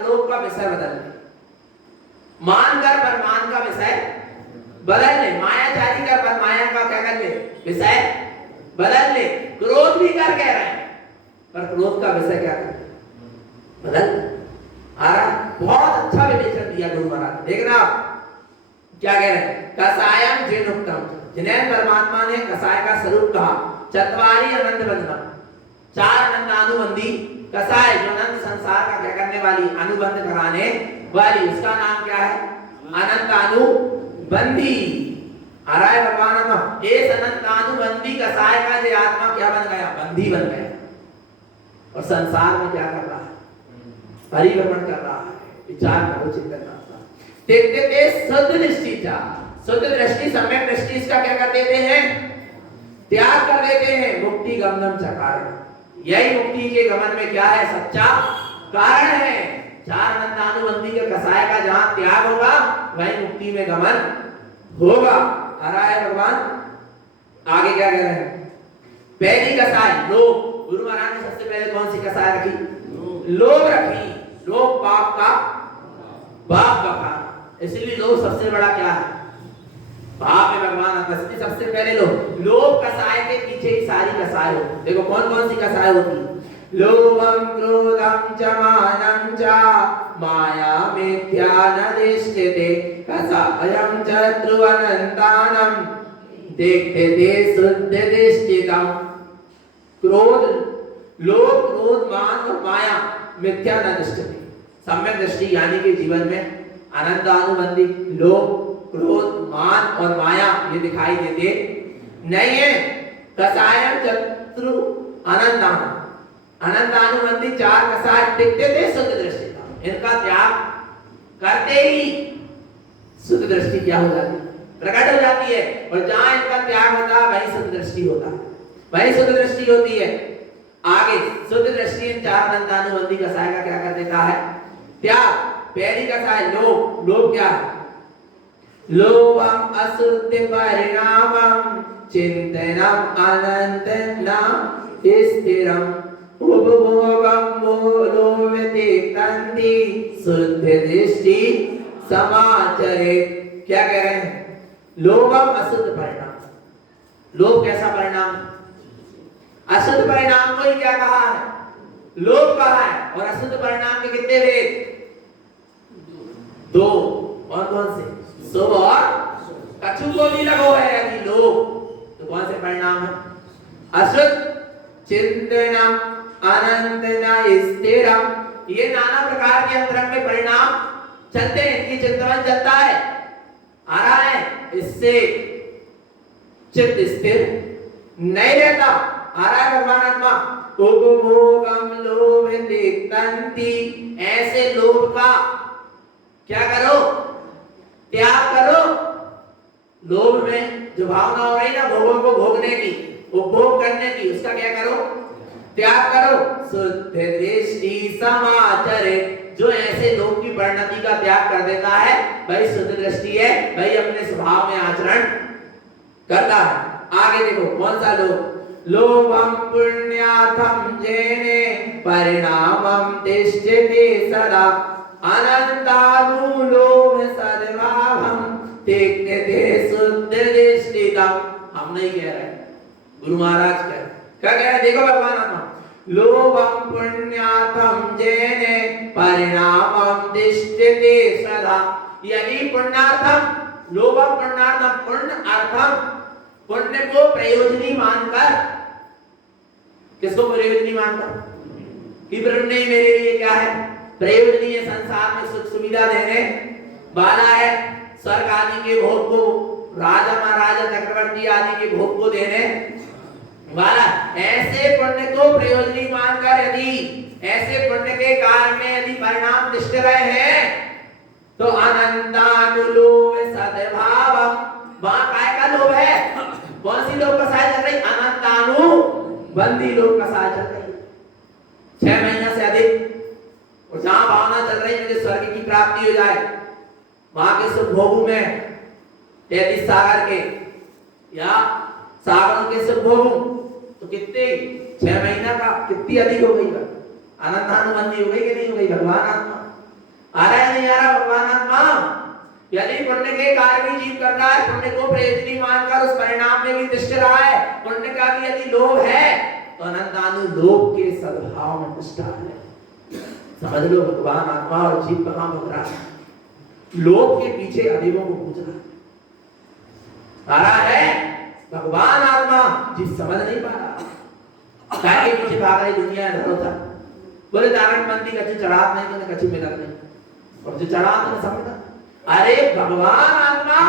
लोभ का विषय बदल ले, मान कर पर मान का विषय बदल ले, मायाचारी कर पर माया का क्या कर ले? विषय बदल ले। क्रोध भी कर कह रहे हैं पर क्रोध का विषय क्या कर बदल। आ रहा? बहुत अच्छा विवेचन दिया गुरु महाराज। देखना आप क्या कह रहे हैं? कसायम जिनुक्तम, जिन्हें परमात्मा ने कसाय का स्वरूप कहा। चत्वारि अनंत बंधनम, 4 अनंत अनुबंधी कसाय, जो अनंत संसार का क्या करने वाली? अनुबंध कराने वाली। उसका नाम क्या है? अनंत अनुबंधी। आ रहा है भगवान आत्मा इस अनंत अनुबंधी कसाय का जो आत्मा क्या बन गया? बंधी बन गया और संसार में क्या कर रहा है? परिभ्रमण कर रहा है। विचार करो चिंतन करता। देखते थे शुद्ध दृष्टि था, शुद्ध दृष्टि सम्यक दृष्टि इसका क्या कर देते हैं, त्याग कर देते हैं। मुक्ति गमनम चकार, यही मुक्ति के गमन में क्या है, सच्चा कारण है। चार आनंदानुबंधी के कसाय का जहां त्याग होगा वही मुक्ति में गमन होगा। आ रहा है भगवान आगे क्या कह रहे हैं, पहली कसाय लोभ। गुरु महाराज ने सबसे पहले कौन सी कसाय रखी, लोभ रखी। लोभ पाप का बाप बका, इसलिए लोभ सबसे बड़ा क्या है, पाप है। भगवान कसती सबसे पहले लोभ कसाय के पीछे ही सारी कसाय हो। देखो कौन कौन सी कसाय होती, लोभम क्रोधम च मानं च माया मिथ्या न दृश्यते कसायं च ध्रुवनन्तानं देखते ते शुद्ध दृष्टितम। क्रोध, लोभ, क्रोध, मान और माया मिथ्या न दृश्यते, सम्यक दृष्टि यानी कि जीवन में आनंदानुबंधी लोभ, क्रोध, मान और माया ये दिखाई देते नहीं है। कसायम चतुर अनंतान, अनंतानुबंधी चार कसाय दिखते थे शुद्ध दृष्टि का, इनका त्याग करते ही शुद्ध दृष्टि क्या हो जाती है, प्रकट हो जाती है। और जहां इनका त्याग होता है वही शुद्ध दृष्टि होता है, वही शुद्ध दृष्टि होती है। आगे शुद्ध दृष्टि इन चार अनंतानुबंधी कसाय का क्या कर देता है, त्याग। पहली कसाय लोभ, लोभ क्या है, लोभम अशुद्धि परिणामम चिंतनम अनंतम स्थिरम उपभोगम लोभते तंति शुद्ध दृष्टि समाचरे। क्या कह रहे हैं, लोभम अशुद्ध परिणाम। लोभ कैसा परिणाम, अशुद्ध परिणाम को ही क्या कहा है, लोभ कहा है। और अशुद्ध परिणाम के कितने भेद, दो। और कौन से, शुभ और कछु को भी लगो है यदि लोभ, तो कौन से परिणाम है, अशुद्ध। चिंतनम अनंतम स्थिरम, ये नाना प्रकार के अंतरंग में परिणाम चलते हैं, इनकी चिंतन चलता है, आ रहा है। इससे चित्त स्थिर नहीं रहता, आ रहा है भगवान आत्मा। उपभोगम लोभते तंति, ऐसे लोभ का क्या करो, त्याग करो। लोभ में जो भावना हो रही ना भोगों को भोगने की, उपभोग करने की, उसका क्या करो, त्याग करो। शुद्ध दृष्टि समाचरे, जो ऐसे लोभ की परिणति का त्याग कर देता है वही शुद्ध दृष्टि है, वही अपने स्वभाव में आचरण करता है। आगे देखो कौन सा लोभ, लोभम पुण्यार्थम जेने परिणामम तिष्ठति सदा अनंतानुलोभ सद्भावम देखते शुद्ध दृष्टितम। हम नहीं कह रहे, गुरु महाराज कह रहे, क्या कह रहे, देखो भगवान आत्मा। लोभम पुण्यार्थम जेने परिणामम तिष्ठति सदा, यानी पुण्यार्थम, लोभम पुण्यार्थम, पुण्य अर्थम, पुण्य को प्रयोजनी मानकर, किसको प्रयोजनी मानकर, कि पुण्य मेरे लिए क्या है, प्रयोजनीय, संसार में सुख सुविधा देने वाला है, स्वर्ग आदि के भोग को, राजा महाराजा चक्रवर्ती आदि के भोग को देने वाला। ऐसे पुण्य को प्रयोजनी मानकर यदि ऐसे पुण्य के कारण में यदि परिणाम तिष्ठ रहे हैं तो अनंतानुलोभ सद्भावम, वहां काय का लोभ है, कौन सी लोभ कसाय चल रही, अनंतानुबंधी लोभ कसाय चल रही 6 महीना से अधिक। और जहां भावना चल रही है स्वर्ग की प्राप्ति हो जाए, वहां के सुख भोगों में 33 सागर के या सागरों के सुख भोगों, तो कितने 6 महीना का कितनी अधिक हो गई, अनंतानुबंधी हो गई कि नहीं हो गई। भगवान आत्मा आ रहा है नहीं आ रहा, भगवान आत्मा यदि पुण्य के कार्य में जीव कर रहा है, पुण्य को प्रयोजनी मानकर उस परिणाम में भी तिष्ठ रहा है, पुण्य का भी यदि लोभ है तो अनंतानुलोभ के सद्भाव में निष्ठा है। समझ लो भगवान आत्मा और जीव कहां भग रहा है, लोभ के पीछे अदेवों को पूछ रहा है। भगवान आत्मा जीव समझ नहीं पा रहा, काय के पीछे भाग रही दुनिया इधर उधर। बोले दारण मंदी कच्ची चढ़ात नहीं तो कच्ची मिलत नहीं, और जो चढ़ा तो समझता। अरे भगवान आत्मा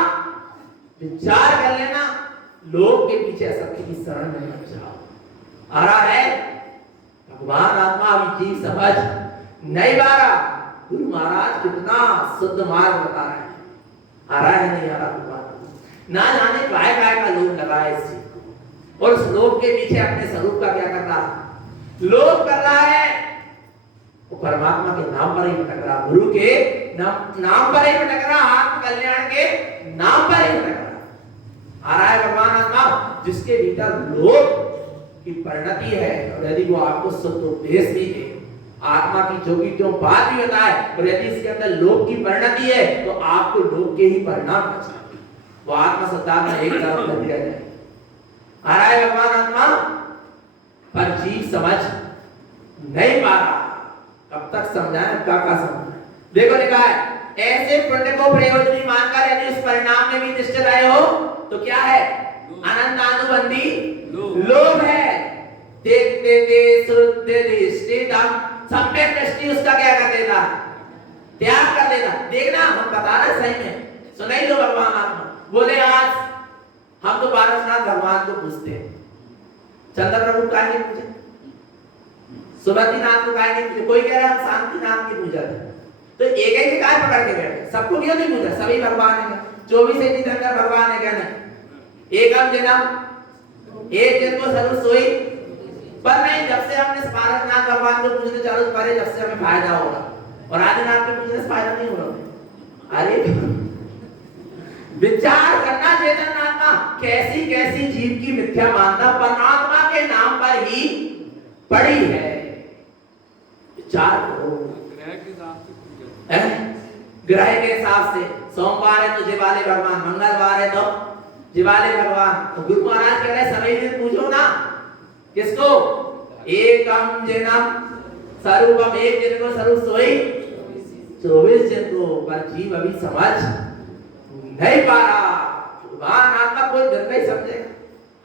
विचार कर लेना, लोभ के पीछे असत्य की शरण में मत जाओ। आ रहा है भगवान आत्मा, अभी जीव समझ नहीं पा रहा। गुरु महाराज कितना शुद्ध मार्ग बता रहे हैं। आ रहा है नहीं आ रहा भगवान ना जाने काय का लोभ लगा है इस चीज को, और उस लोभ के पीछे अपने स्वरूप का क्या कर रहा है, लोभ कर रहा है। वो परमात्मा के नाम पर ही भटक रहा, गुरु के नाम पर ही भटक रहा, आत्म कल्याण के नाम पर ही भटक रहा। आ रहा है भगवान आत्मा जिसके भीतर लोभ की परिणति है, और यदि वो आपको सत्य उपदेश भी दे, आत्मा की जो की क्यों बात भी बताए, और यदि इसके अंदर लोभ की परिणति है तो आपको लोभ के ही परिणाम बचना, वो आत्मा सत्ता में एक तरफ कर दिया जाए। आ रहा है भगवान आत्मा, पर जीव समझ नहीं पा रहा। कब तक समझाएं, क्या समझाएं। देखो लिखा है, ऐसे पुण्य को प्रयोजनी मानकर यदि उस परिणाम में भी निष्ठ रहे हो तो क्या है, अनंतानुबंधी लोभ है। देखते दे शुद्ध दृष्टि दम, सम्यक दृष्टि उसका क्या कर देता, त्याग कर देता। देखना हम बता रहे सही में, सुनाई लो भगवान आत्मा बोले, आज हम तो पारसनाथ भगवान को पूछते हैं, चंद्र प्रभु का नहीं पूछे, सुमति नाथ को काय नहीं पूछे, कोई कह रहा है हम शांति नाथ की पूजा करते, तो एक एक काय पकड़ के बैठे, सबको क्यों नहीं पूछा, सभी भगवान है, 24 तीर्थंकर भगवान है, कहना एकम जन्म एक दिन को सर्व सोई, पर नहीं जब से हमने पारसनाथ भगवान को पूछते चलो परे, जब से हमें फायदा होगा, और आदिनाथ को पूछने से फायदा नहीं हो रहा। अरे विचार करना चेतन आत्मा कैसी कैसी जीव की मिथ्या मानना परमात्मा के नाम पर ही पड़ी है। विचार करो, ग्रह के हिसाब से सोमवार है तो जीवाले भगवान, मंगलवार है तो जीवाले भगवान। तो गुरु महाराज कह रहे समय दिन पूछो ना, किसको, एकम जन्म स्वरूपम, एक दिन को स्वरूप सोई 24 दिन को, पर जीव अभी समझ नहीं पा रहा। भगवान आत्मा कोई दिन नहीं समझेगा,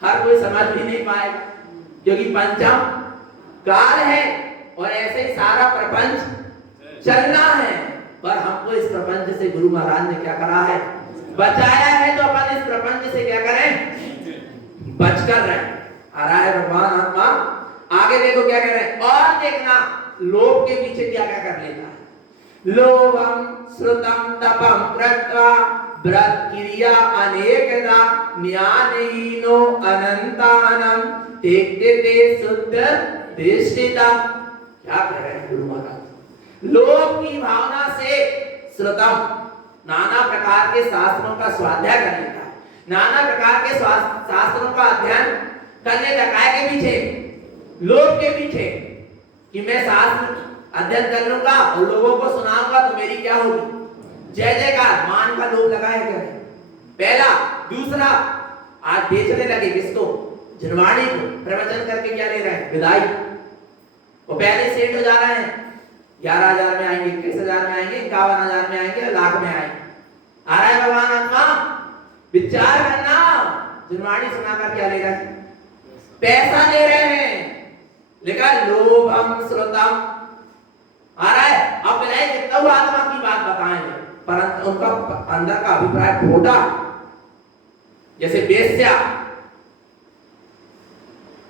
हर कोई समझ भी नहीं पाएगा, क्योंकि पंचम काल है और ऐसे ही सारा प्रपंच चलना है। पर हमको इस प्रपंच से गुरु महाराज ने क्या करा है, बचाया है, तो अपन इस प्रपंच से क्या करें, बचकर रहें। आ रहा है भगवान आत्मा, आगे देखो क्या कह रहे हैं, और देखना लोभ के पीछे क्या क्या कर लेता है। लोभम श्रुतम तपम कृत्वा व्रत क्रिया अनेकदा ज्ञानहीनो अनंतानम देखते ते शुद्ध दृष्टिता। क्या कह रहे हैं गुरु महाराज, लोभ की भावना से श्रुतम नाना प्रकार के शास्त्रों का स्वाध्याय कर लेता है, नाना प्रकार के शास्त्रों का अध्ययन कर लेता है। काय के पीछे, लोभ के पीछे, कि मैं शास्त्र अध्ययन कर लूंगा और लोगों को सुनाऊंगा तो मेरी क्या होगी, जय जयकार, मान का लोभ लगा है क्या, पहला। दूसरा, आज बेचने लगे किसको, जनवाणी को, प्रवचन करके क्या ले रहे हैं, विदाई। वो पहले सेट हो जा रहे हैं, 11,000 में आएंगे, 21,000 में आएंगे, 51,000 में आएंगे, लाख में आएंगे। आ रहा है भगवान आत्मा, विचार करना, जनवाणी सुनाकर क्या ले रहे हैं, पैसा ले रहे हैं। लिखा लोभम श्रुतम। आ रहा है, अब बनाए कितना वो आत्मा की बात बताएंगे, परंतु उनका अंदर का अभिप्राय खोटा। जैसे वेश्या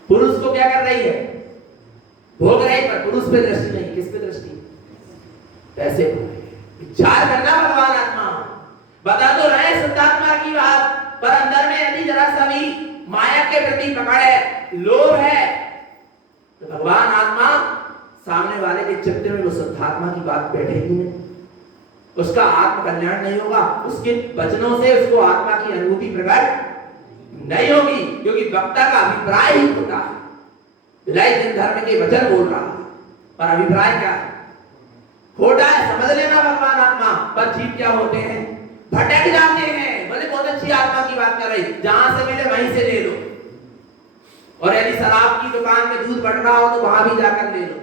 पुरुष को क्या कर रही है, भोग रही, पर पुरुष पे दृष्टि नहीं, किस पे दृष्टि, पैसे पे। विचार करना भगवान आत्मा, बता तो रहे शुद्धात्मा की बात, पर अंदर में यदि जरा सभी माया के प्रति पकड़ है, लोभ है, तो भगवान आत्मा सामने वाले के चित्त में वो शुद्धात्मा की बात बैठेगी नहीं, उसका आत्म कल्याण नहीं होगा, उसके वचनों से उसको आत्मा की अनुभूति प्रकट नहीं होगी, क्योंकि वक्ता का अभिप्राय ही खोटा है। विलायत दिन धर्म के वचन बोल रहा है, पर अभिप्राय क्या है, खोटा है। समझ लेना भगवान आत्मा, पर जीव क्या होते हैं, भटक जाते हैं। बोले बहुत अच्छी आत्मा की बात कर रही, जहां से मिले वहीं से ले लो, और यदि शराब की दुकान में दूध बट रहा हो तो वहां भी जाकर ले लो।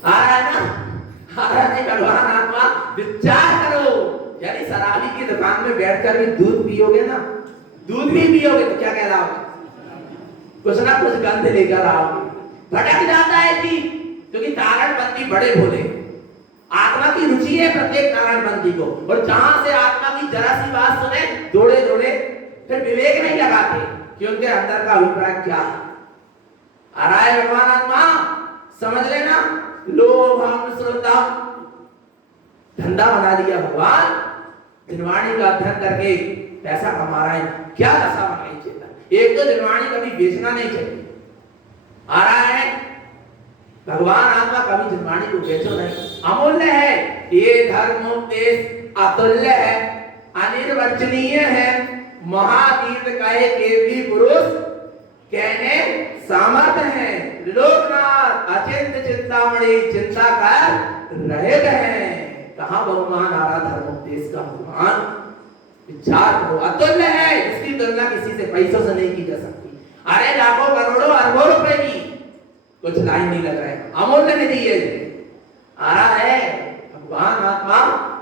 आ रहा है ना, आ रहा नहीं भगवान आत्मा, विचार करो, यदि शराबी की दुकान में बैठकर भी दूध पियोगे ना, दूध भी पियोगे तो क्या कह रहा होगा, कुछ ना कुछ गंध लेकर आओगे। भटक जाता है जी, क्योंकि तारणबंदी बड़े भोले, आत्मा की रुचि है प्रत्येक तारणबंदी को, और जहां से आत्मा की जरा सी बात सुने दौड़े दौड़े, फिर विवेक नहीं लगाते कि उनके अंदर का अभिप्राय क्या है। आ रहा है भगवान आत्मा, समझ लेना, लोभम श्रुतम, धंधा बना दिया भगवान, दिनवाणी का अध्ययन करके पैसा कमा रहा है, क्या दशा बनाई चेतन। एक तो दिनवाणी कभी बेचना नहीं चाहिए, आ रहा है भगवान आत्मा, कभी दिनवाणी को बेचो नहीं, अमूल्य है ये, धर्मोपदेश अतुल्य है, अनिर्वचनीय है, महातीर्थ कहे केवली पुरुष कहने सामर्थ है, लोकनाथ अचिंत चिंतामणि चिंता कर रहित है। कहां बहुमान आ रहा धर्मोपदेश का भगवान, विचार करो, अतुल्य है, इसकी तुलना किसी से पैसों से नहीं की जा सकती। अरे लाखों करोड़ों अरबों रुपए की कुछ लाइन नहीं लग रहा है, अमूल्य निधि है, आ रहा है भगवान आत्मा,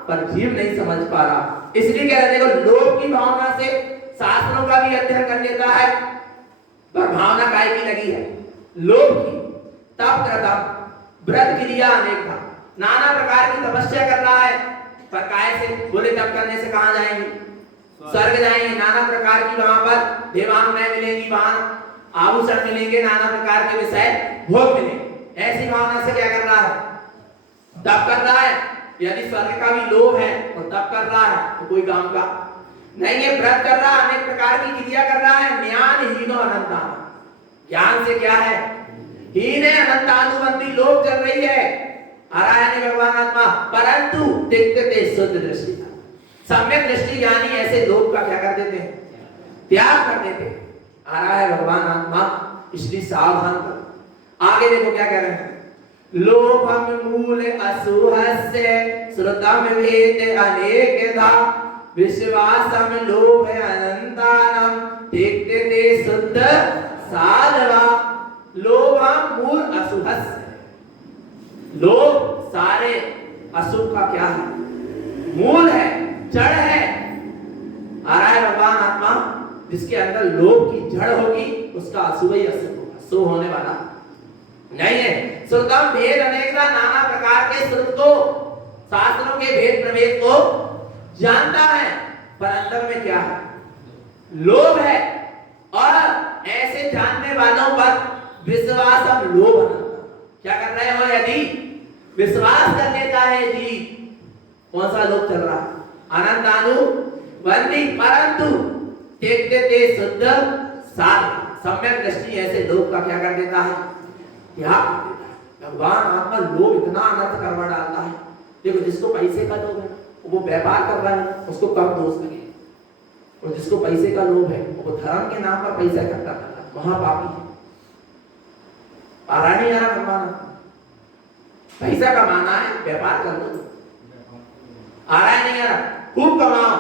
पर जीव नहीं समझ पा रहा। इसलिए कह रहे देखो, लोभ की भावना से शास्त्रों का भी अध्ययन कर लेता है, पर भावना काय की लगी है, लोभ की। तप कृतम, व्रत क्रिया अनेक था, नाना प्रकार की तपस्या कर रहा है, पर काय से, बोले तप करने से कहां जाएंगे, स्वर्ग जाएंगे, नाना प्रकार की वहां पर देवांगनाएं मिलेंगी, वहां आभूषण मिलेंगे, नाना प्रकार के विषय भोग मिलेंगे। ऐसी भावना से क्या कर रहा है, तप कर रहा है। यदि स्वर्ग का भी लोभ है और तप कर रहा है तो कोई काम का नहीं है, व्रत कर रहा है, अनेक प्रकार की क्रिया कर रहा है, ज्ञान हीनो अनंता, ज्ञान से क्या है, हीन है, अनंतानुबंधी लोभ चल रही है, आ रहा है नहीं भगवान आत्मा, परंतु तिक्तते शुद्ध दृष्टि, सम्यक दृष्टि ज्ञानी ऐसे लोभ का क्या कर देते हैं, त्याग कर देते हैं, आ रहा है भगवान आत्मा, इसलिए सावधान कर। आगे देखो क्या कह रहे हैं, लोभम मूल असुहस्य श्रुतम वेद अनेकधा, विश्वासम लोभ अनंतानम तिक्तते शुद्ध साधवा। लोभम मूल असुहस्य, लोभ सारे अशुभ का क्या है, मूल है, जड़ है, आ रहा है भगवान आत्मा, जिसके अंदर लोभ की जड़ होगी उसका अशुभ ही अशुभ होगा, शुभ होने वाला नहीं है। श्रुतम भेद अनेकता, नाना प्रकार के श्रुत को, शास्त्रों के भेद प्रभेद को जानता है, पर अंदर में क्या है, लोभ है, और ऐसे जानने वालों पर विश्वास हम लोभ क्या कर रहे हो, यदि विश्वास कर लेता है जी, कौन सा लोभ चल रहा है, अनंतानुबंधी, परंतु तिक्तते शुद्ध साधवा, सम्यक दृष्टि ऐसे लोभ का क्या कर देता है, त्याग कर देता है। भगवान आत्मा लोभ इतना अनर्थ करवा डालता है। देखो, जिसको पैसे का लोभ है वो व्यापार कर रहा है, उसको कम दोष लगे, और जिसको पैसे का लोभ है वो धर्म के नाम पर पैसा इकट्ठा कर रहा है, महापापी है। आरानी यार कमाना, पैसा कमाना है, व्यापार कर लो, आ रहा है नहीं यार, खूब कमाओ,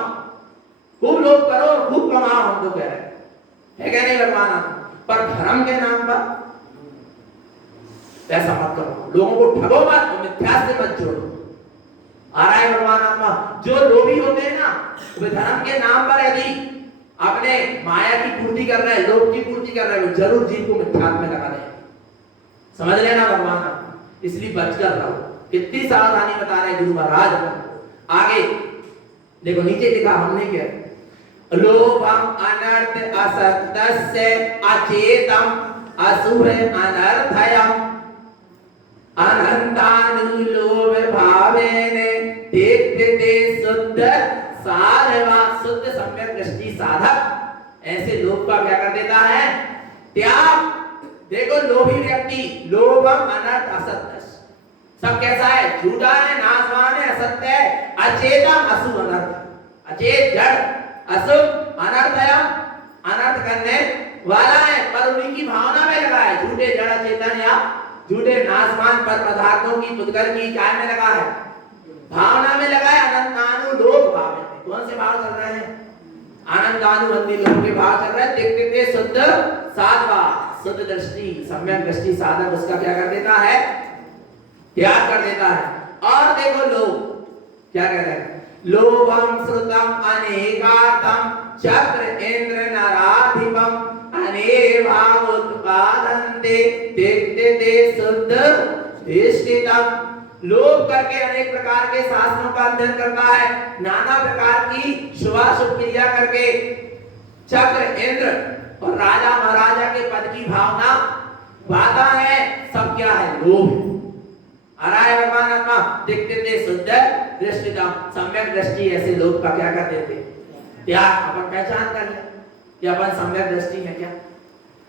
खूब लोग करो, खूब कमाओ, हम तो कह रहे हैं, क्या नहीं भगवान, पर धर्म के नाम पर ऐसा मत करो, लोगों को ठगो मत और मिथ्या से मत जोड़ो, आ रहा है भगवान आत्मा। जो लोभी होते हैं ना, वे धर्म के नाम पर यदि अपने माया की पूर्ति कर रहे हैं, लोभ की पूर्ति कर रहे हैं, वो जरूर जीव को मिथ्या में लगा रहे हैं, समझ लेना भगवान आत्मा, इसलिए बचकर रहो। कितनी सावधानी बता रहे गुरु महाराज। आगे देखो, नीचे लिखा हमने क्या, लोभम अनर्थ असत्तस्य अचेतम असुर अनर्थयम अनंतानुलोभ भावेने तिक्तते शुद्ध साधवा। शुद्ध सम्यक दृष्टि साधक ऐसे लोभ का क्या कर देता है, त्याग। देखो, लोभी व्यक्ति, लोभम अनर्थ असत्य, सब कैसा है, झूठा है, नाशवान है, असत्य है, अचेतम अशुभ अनर्थ, अचेत जड़, अशुभ अनर्थयम, अनर्थ करने वाला है, पर उन्हीं की भावना में लगा है, झूठे जड़ चेतन या झूठे नाशवान पर पदार्थों की पुद्गल की काय में लगा है, भावना में लगा है। अनंतानुलोभ भाव में कौन से भाव चल रहे हैं, अनंतानुबंधी लोभ के भाव चल रहे हैं। तिक्तते शुद्ध साधवा, शुद्ध दृष्टि सम्यक दृष्टि साधक उसका क्या कर देता है, त्याग कर देता है। और देखो लोभ क्या कह रहे हैं, लोभम श्रुतम अनेकातम चक्र इंद्र नराधिपम अनेभाव उत्पादन्ते तिक्तते शुद्ध दृष्टितम। लोभ करके अनेक प्रकार के शास्त्रों का अध्ययन करता है, नाना प्रकार की शुभाशुभ क्रिया करके चक्र इंद्र और राजा महाराजा के पद की भावना बाधा है, सब क्या है? लोभ है। आ रहा है भगवान आत्मा देखते थे शुद्ध दृष्टि का सम्यक दृष्टि, ऐसे लोग का क्या करते थे? त्याग। अपन पहचान कर ले कि अपन सम्यक दृष्टि है क्या?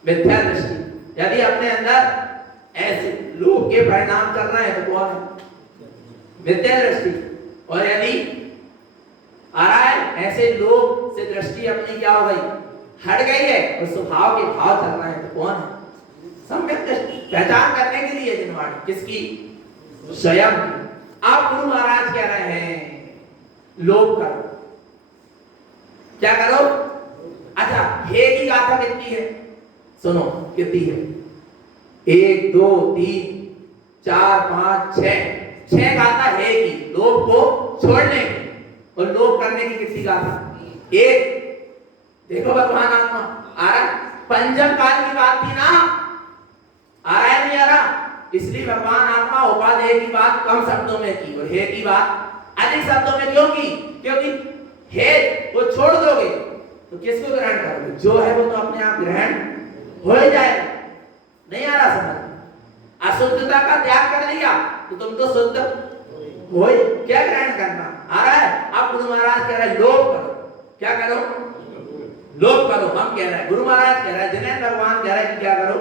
मिथ्या दृष्टि। यदि अपने अंदर ऐसे लोग के परिणाम चल रहे हैं तो कौन है? मिथ्या दृष्टि। और यदि आ रहा है ऐसे लोग से दृष्टि अपनी क्या हो गई? हट गई है और स्वभाव के भाव चल रहे हैं तो कौन है? सम्यक दृष्टि। पहचान करने के लिए जिनवाणी किसकी? स्वयं। आप गुरु महाराज कह रहे हैं लोभ करो। क्या करो? अच्छा, हे की गाथा कितनी है? सुनो कितनी है? 1 2 3 4 5 6 गाथा है की लोभ को छोड़ने की और लोभ करने की कितनी गाथा? एक। देखो भगवान आत्मा आ रहा, पंचम काल की बात थी ना, आ रहा है नहीं आ रहा? इसलिए भगवान आत्मा उपादेय की बात कम शब्दों में की और हे की बात अधिक शब्दों में क्यों की? क्योंकि हे वो छोड़ दोगे तो किसको ग्रहण करोगे? जो है वो तो अपने आप ग्रहण हो ही जाएगा। नहीं आ रहा समझ? अशुद्धता का त्याग कर लिया तो तुम तो शुद्ध हो ही, क्या ग्रहण करना? आ रहा है? अब गुरु महाराज कह रहे हैं लोभ करो। क्या करो? लोभ करो। हम कह रहे हैं, गुरु महाराज कह रहे हैं, जिन्हें भगवान कह रहे हैं कि क्या करो?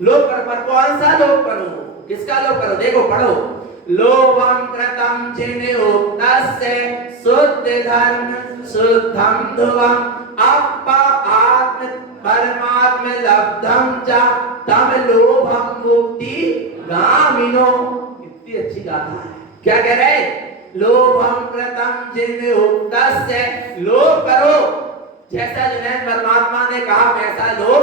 लोभ करो। पर कौन सा लोभ करो? किसका लोभ करो? देखो पढ़ो। लोभम कृतम जिन्युक्तस्य शुद्ध धर्म शुद्धम ध्रुवम अप्पा आत्म परमात्म लब्धम च तम लोभम मुक्ति गामिनो। कितनी अच्छी गाथा है। क्या कह रहे? लोभम कृतम जिन्युक्तस्य, लोभ करो जैसा जिन्हें परमात्मा ने कहा वैसा लोभ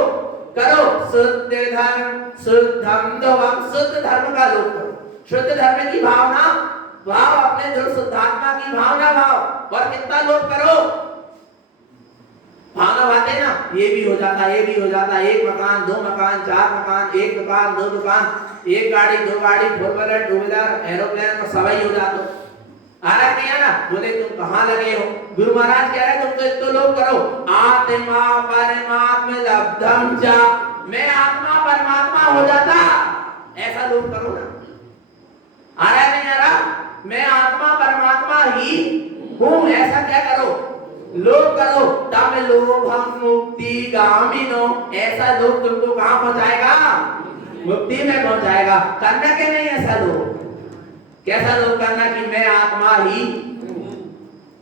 करो। शुद्ध धर्म शुद्धम ध्रुवम, शुद्ध धर्म का लोभ करो। शुद्ध धर्म की भावना भाव, अपने जो शुद्धात्मा की भावना भाव। और कितना लोभ करो? भावना बातें ना, ये भी हो जाता, ये भी हो जाता, एक मकान, 2 मकान, 4 मकान, एक दुकान, 2 दुकान, एक गाड़ी, 2 गाड़ी, 4 व्हीलर, 2 व्हीलर, एरोप्लेन में सवाई हो जाता। आ रहा नहीं है ना? बोले तुम कहाँ लगे हो? गुरु महाराज कह रहे तुम तो इतना लोभ करो। आत्मा परमात्मा लब्धम च, मैं आत्मा परमात्मा हो जाता, ऐसा लोभ करो ना। आ रहा नहीं आ रहा? मैं आत्मा परमात्मा ही हूँ, ऐसा क्या करो? लोभ करो। तब लोभम मुक्ति गामिनो, ऐसा लोभ तुमको कहाँ पहुंचाएगा? मुक्ति में पहुंचाएगा। करना क्या नहीं ऐसा लोभ? कैसा लोभ करना कि मैं आत्मा ही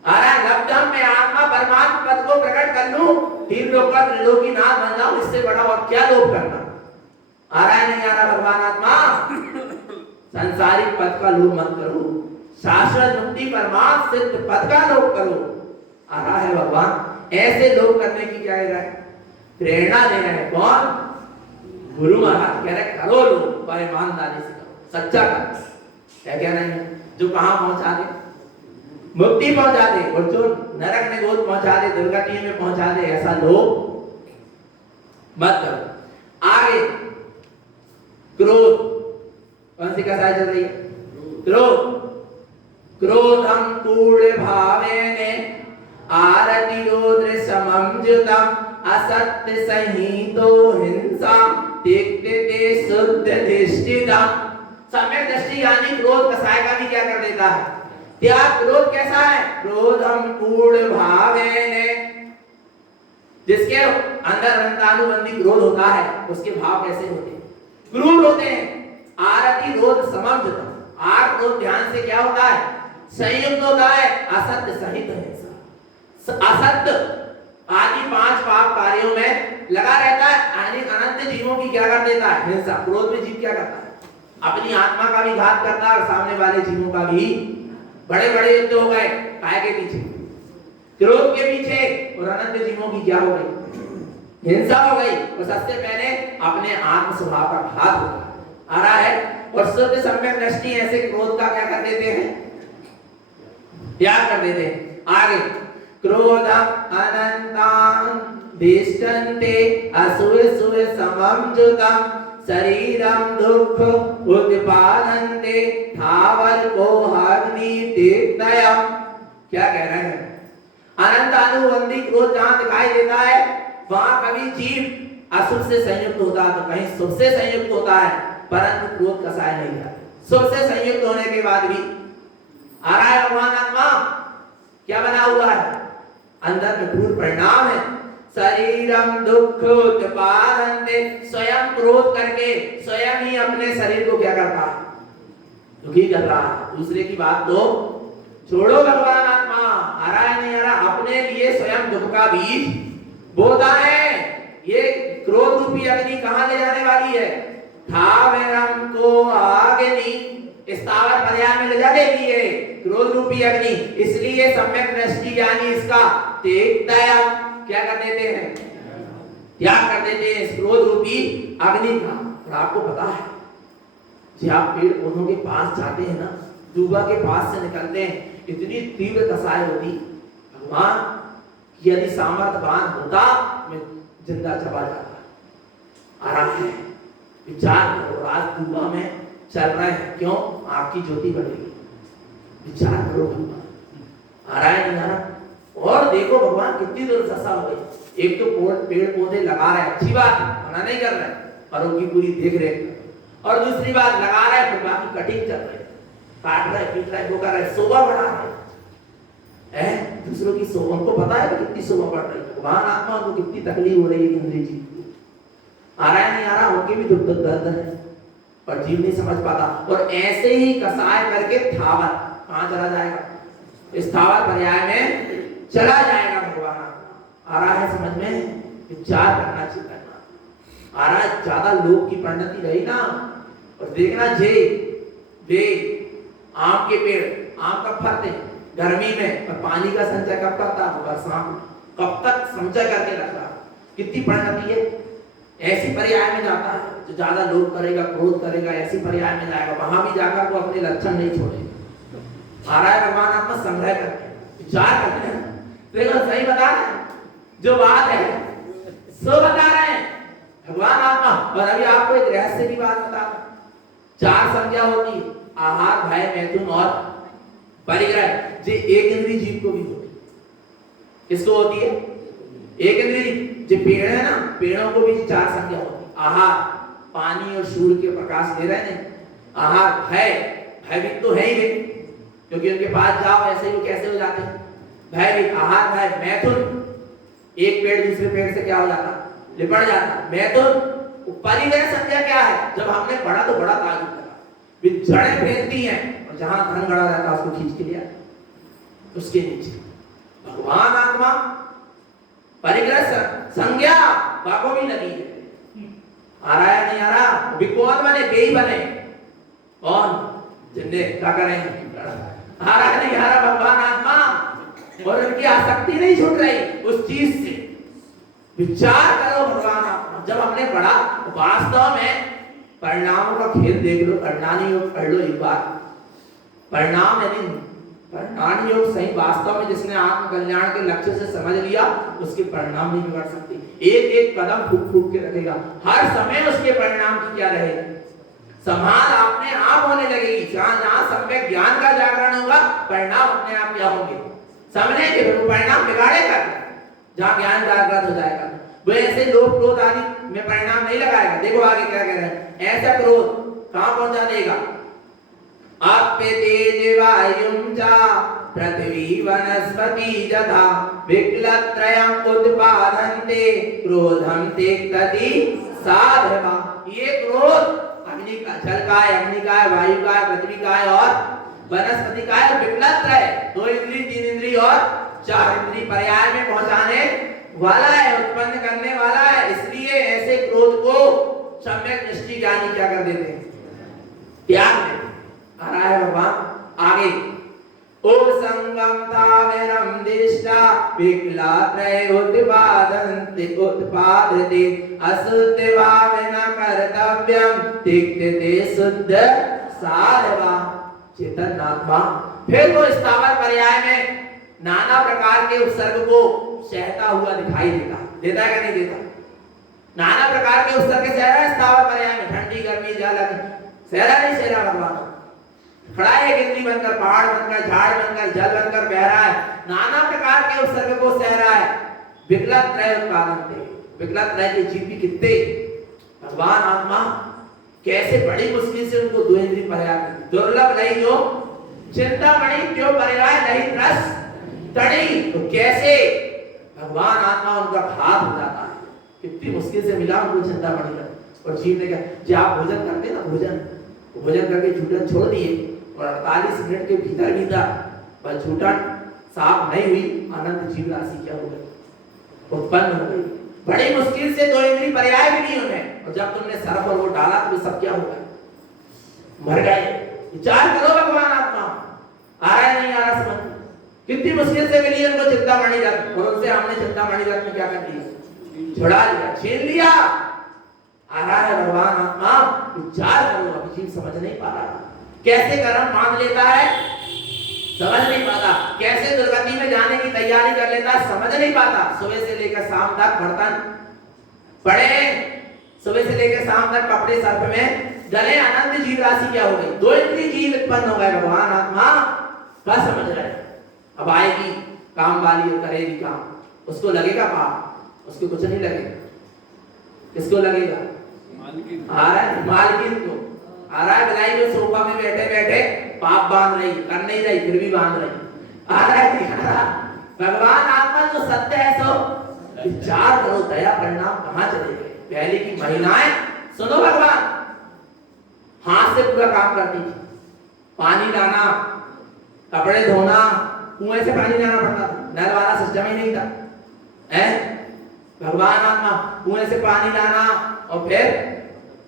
आ रहा है? लब्धम, मैं आत्मा परमात्मा पद को प्रकट कर लूं, 3 लोक का त्रिलोकी नाथ बन जाऊं, इससे बड़ा और क्या लोभ करना? आ रहा है नहीं आ रहा? भगवान आत्मा संसारिक पद का लोभ मत करो, शाश्वत मुक्ति परमात्म सिद्ध पद का लोभ करो। आ रहा है भगवान? ऐसे लोभ करने की क्या है? प्रेरणा दे रहे हैं। कौन? गुरु महाराज कह रहे करो लोभ, पर ईमानदारी से करो, सच्चा करो। क्या कहना है? जो कहां पहुंचा दे? मुक्ति पहुंचा दे, और जो नरक में गोद पहुंचा दे, दुर्गति में पहुंचा दे, ऐसा लोभ मत करो। आगे क्रोध, कौन सी कसाई चल रही है? क्रोध। क्रोधम कूढ़ भावेने आरति रोद्र सममजुतम असत्य संहितो हिंसा तिक्ते शुद्ध दृष्टिदम। सम्यक दृष्टि यानी क्रोध कसाय का भी क्या कर देता है? त्याग। क्रोध कैसा है? क्रोधम कूढ़ भावेने, जिसके अंदर अनंतानुबंधी क्रोध होता है उसके भाव कैसे होते हैं? क्रूर होते हैं। आरति रोध सममजुतम, आर क्रोध ध्यान से क्या होता है? संयुक्त होता है। असत्य सहित हिंसा, असत्य आदि 5 पाप कार्यों में लगा रहता है, यानी अनंत जीवों की क्या कर देता है? हिंसा। क्रोध में जीव क्या करता है? अपनी आत्मा का भी घात करता है और सामने वाले जीवों का भी। बड़े बड़े युद्ध हो गए काय के पीछे? क्रोध के पीछे। और अनंत जीवों की क्या हो गई? हिंसा हो गई। और सबसे पहले अपने आत्म स्वभाव का घात होगा। आ रहा है? और शुद्ध सम्यक दृष्टि ऐसे क्रोध का क्या कर देते हैं? त्याग कर देते हैं। आगे क्रोधम अनंतान दिष्टन्ते असुर सममजुतम शरीरम दुख उत्पादन्ते थावर को अग्नि तीर्थयम। क्या कह रहे हैं? अनंत अनुबंधी क्रोध जहां दिखाई देता है वहां कभी जीव अशुभ से संयुक्त होता है तो कहीं शुभ से संयुक्त होता है, परंतु क्रोध कसाय नहीं जाता। शुभ से संयुक्त होने के बाद भी आ रहा है भगवान आत्मा क्या बना हुआ है, अंदर में क्रूर परिणाम है। शरीरम दुख उत्पादन्ते, स्वयं क्रोध करके स्वयं ही अपने शरीर को क्या करता है, दुखी कर रहा है। दूसरे की बात तो छोड़ो, भगवान आत्मा आ रहा है नहीं आ रहा, अपने लिए स्वयं दुख का बीज बोता है। ये क्रोध रूपी अग्नि कहां ले जाने वाली है, ठावेरम को आग्नि, स्थावर पर्याय में ले जा देगी है क्रोध रूपी अग्नि। इसलिए सम्यक दृष्टि ज्ञानी इसका त्याग क्या कर देते हैं, त्याग कर देते हैं इस क्रोध रूपी अग्नि का। और आपको पता है जब आप पेड़ पौधों के पास जाते हैं ना, दूबा के पास से निकलते हैं, इतनी तीव्र कसाई होती, भगवान की यदि सामर्थ्यवान होता मैं जिंदा चबा जाता। आ रहा है विचार करो, आज दूबा में चल रहे हैं, क्यों, आपकी ज्योति बढ़ेगी। विचार करो भगवान आ रहा है नहीं आ रहा। और देखो भगवान कितनी दुर्दशा हो गई। एक तो पेड़ पौधे लगा रहे, अच्छी बात है, मना नहीं कर रहे, पर उनकी पूरी देख रेख, और दूसरी बात लगा रहा है फिर बाकी कटिंग चल रही है, काट रहा है, पीट रहा है, वो कर रहा है, शोभा बढ़ा रहा है दूसरों की शोभा। उनको पता है कि कितनी शोभा बढ़ रही है, भगवान आत्मा को कितनी तकलीफ हो रही है इंद्रिय जी को। आ रहा है नहीं आ रहा, उनके भी दुख दर्द है पर जीव नहीं समझ पाता। और ऐसे ही कसाय करके थावर कहां चला जाएगा, इस थावर पर्याय में चला जाएगा भगवान आत्मा। आ रहा है समझ में, विचार करना चाहिए। आ रहा है ज्यादा लोग की परिणति रही ना, और देखना जे आम के पेड़ आम कब फलते, गर्मी में, और पानी का संचय कब करता, बरसात, कब तक संचय करके रख रहा, कितनी परिणति है। ऐसी पर्याय में जाता है जो ज्यादा लोभ करेगा, क्रोध करेगा, ऐसी पर्याय में जाएगा, वहां भी जाकर वो अपने लक्षण नहीं छोड़ेगा। आ रहा है भगवान आत्मा संग्रह करके विचार करते हैं, देखो सही बता रहे जो बात है सो बता रहे हैं भगवान आत्मा। और अभी आपको एक रहस्य की बात बता रहा, 4 संज्ञा होती, आहार, भय, मैथुन और परिग्रह। जो एक इंद्रिय जीव को भी होती, किसको होती है, एक इंद्रिय। जो पेड़ है ना, पेड़ों को भी 4 संज्ञा होती, आहार, पानी और सूर्य के प्रकाश दे रहे हैं, आहार, भयभीत तो है ही, क्योंकि उनके पास जाओ ऐसे ही वो कैसे हो जाते हैं, भयभीत, आहार, भय, मैथुन, एक पेड़ दूसरे पेड़ से क्या हो जाता, लिपट जाता। मैथुन, परिग्रह संज्ञा क्या है, जब हमने पढ़ा तो बड़ा ताजुब लगा, जड़ें फेंकती हैं और जहां धन गड़ा रहता है उसको खींच के लिया उसके नीचे। भगवान आत्मा परिग्रह संज्ञा बाको भी लगी है। आ रहा है नहीं आ रहा, कौन बने, बेई बने, कौन जिन्ने क्या करेंगे। आ रहा है नहीं आ रहा भगवान आत्मा, और उनकी आसक्ति नहीं छूट रही उस चीज से। विचार करो भगवान आत्मा, जब हमने पढ़ा वास्तव में परिणामों का खेल देख लो, परिणाम योग पढ़ लो एक बार। परिणाम यानी परिणाम योग सही वास्तव में जिसने आत्म कल्याण के लक्ष्य से समझ लिया, उसके परिणाम नहीं बिगड़ सकते। एक एक कदम फूक फूक के रखेगा, हर समय उसके परिणाम की क्या रहेगी, संभाल अपने आप होने लगेगी। जहां सम्यक ज्ञान का जागरण होगा, परिणाम अपने आप क्या होंगे, समझने के परिणाम बिगाड़ेगा। जहां ज्ञान जागृत हो जाएगा, वो ऐसे लोभ क्रोध आदि में परिणाम नहीं लगाएगा। देखो आगे क्या कह रहे हैं, ऐसा क्रोध कहां पहुंचा देगा, आपे तेज वायुं चा पृथ्वी वनस्पति जथा विक्लत्रयं उत्पादन्ते क्रोधं तिक्तति साधवा। ये क्रोध अग्नि का, जल का है, अग्नि का है, वायु का है, पृथ्वी का है और वनस्पति का है। विक्लत्रय 2 इंद्रिय, 3 इंद्रिय और 4 इंद्रिय पर्याय में पहुंचाने वाला है, उत्पन्न करने वाला है। इसलिए ऐसे क्रोध को सम्यक दृष्टि ज्ञानी क्या कर देते हैं, त्याग देते। आ रहा है भगवान आगे, ओम संगम तावेरम दिष्टा विक्लात्रय उत्पादन्ते उत्पादते असुत्वावेन कर्तव्यम तिक्तते शुद्ध साधवा। चेतन आत्मा फिर वो स्थावर पर्याय में नाना प्रकार के उपसर्ग को सहता हुआ दिखाई देता है कि नहीं देता। नाना प्रकार के उपसर्ग सह रहा है स्थावर पर्याय में, ठंडी गर्मी जल सहरा नहीं सह रहा भगवान, खड़ा है गिरनी बनकर, पहाड़ बनकर, झाड़ बनकर, जल बनकर बह रहा है, नाना प्रकार के उपसर्ग को सह रहा है। विक्लत्रय उत्पादन्ते, विकलांग तरह के जीव भी कितने भगवान आत्मा कैसे बड़ी मुश्किल से उनको दो इंद्रिय पर्याप्त दुर्लभ नहीं जो चिंतामणि क्यों पर्याय नहीं रस तड़ी, तो कैसे भगवान आत्मा उनका घात हो जाता है, कितनी मुश्किल से मिला उनको चिंतामणि का। और जीव ने कहा जब आप भोजन करते ना भोजन करके झूठन छोड़ दिए और 48 मिनट के भीतर पर झूठन साफ नहीं हुई, अनंत जीव राशि क्या हो गई उत्पन्न हो गई। बड़ी मुश्किल से दो इंद्रिय पर्याय मिली उन्हें, और जब तुमने सर्प और वो डाला तो सब क्या हो गए, मर गए। विचार करो भगवान आत्मा आ रहा है नहीं आ रहा समझ, कितनी मुश्किल से मिली उनको चिंतामणि रत्न, और उनसे हमने चिंतामणि रत्न क्या कर दिया, छुड़ा लिया, छीन लिया। आ रहा है भगवान आत्मा, विचार करो। अभी जीव समझ नहीं पा रहा, कैसे कर्म मान लेता है समझ नहीं पाता, कैसे दुर्गति में जाने की तैयारी कर लेता है समझ नहीं पाता। सुबह से लेकर शाम तक बर्तन पड़े, सुबह से लेकर शाम तक कपड़े सर्फ में गले, अनंत जीव राशि क्या हो गई, दो इंद्रिय जीव उत्पन्न हो गए। भगवान आत्मा क्या समझ रहे, अब आएगी काम वाली और करेगी काम, उसको लगेगा पाप, उसको कुछ नहीं लगेगा, किसको लगेगा, आ रहा है मालकिन को, आ रहा है भलाई जो सोफा में बैठे बैठे पाप बांध रही, कर नहीं रही फिर भी बांध रही, आ रहा है भगवान आत्मा जो सत्य है सो विचार करो, दया परिणाम कहां चले गए। पहले की महिलाएं सुनो भगवान हाथ से पूरा काम करती थी, पानी लाना, कपड़े धोना, कुएं से पानी लाना पड़ता था, नल वाला सिस्टम ही नहीं था, है भगवान आत्मा कुएं से पानी लाना और फिर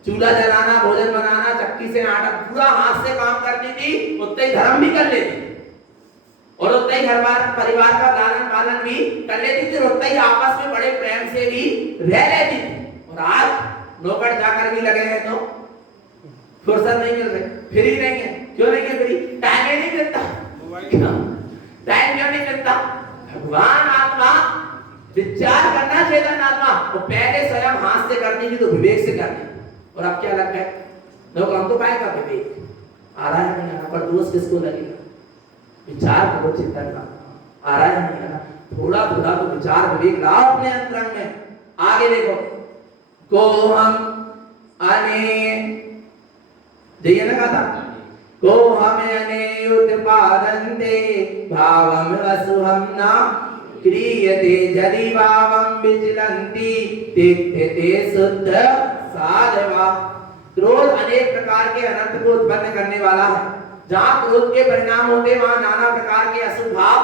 चूल्हा जलाना, भोजन बनाना, चक्की से आटा, पूरा हाथ से काम करती थी, उतना ही धर्म भी कर लेती और उतना ही घर परिवार का लालन पालन भी कर लेती थी, उतना ही आपस में बड़े प्रेम से भी रह लेती थी। और आज नौकर जाकर भी लगे हैं तो फुर्सत नहीं मिल रही, फ्री नहीं है, क्यों नहीं है फ्री, टाइम ही नहीं मिलता, टाइम क्यों नहीं मिलता। भगवान आत्मा विचार करना, चेतन आत्मा वो पहले स्वयं हाथ से करती थी तो विवेक से करती, और अब क्या लगता है लोग हम तो पाएगा विवेक, आ रहा है नहीं आ रहा, पर दोष किसको लगेगा, विचार करो चिंतन का, आ रहा है नहीं आ रहा, थोड़ा थोड़ा तो विचार विवेक लाओ अपने अंतरंग में। आगे देखो, को हम अने देखिए ना कहा था, को हम अने उत्पादन्ते भावम असुहम ना क्रियते यदि भावम विचलन्ति तिष्ठते शुद्ध साधवा। क्रोध अनेक प्रकार के अनर्थ को उत्पन्न करने वाला है, जहां क्रोध के परिणाम होते वहां नाना प्रकार के अशुभ भाव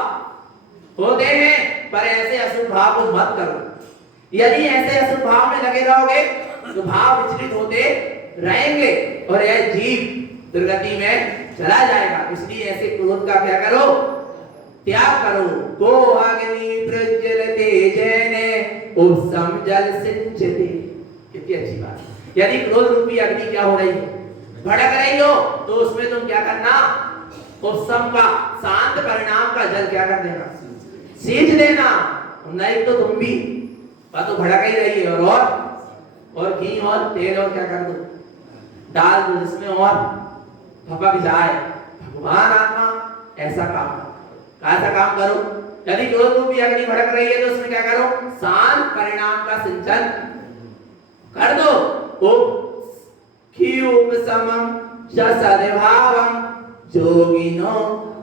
होते हैं, पर ऐसे अशुभ भाव को मत करो। यदि ऐसे अशुभ भाव में लगे रहोगे तो भाव विचलित होते रहेंगे और यह जीव दुर्गति में चला जाएगा। इसलिए ऐसे क्रोध का क्या करो, त्याग करो। को अग्नि प्रज्वलते जैने उपसम जल सिंचते, कितनी अच्छी बात है। यदि क्रोध रूपी अग्नि क्या हो रही है, भड़क रही हो, तो उसमें तुम क्या करना, उपसम का शांत परिणाम का जल क्या कर देना, सींच देना। नहीं तो तुम भी तो भड़क ही रही है, और घी और तेल और क्या कर दो, डाल दो जिसमें और भपक जाए। भगवान आत्मा ऐसा काम करो। यदि क्रोध रूपी अग्नि भड़क रही है तो उसमें क्या करो, शांत परिणाम का सिंचन कर दो। उपसमम ससद्भावम जोगिनो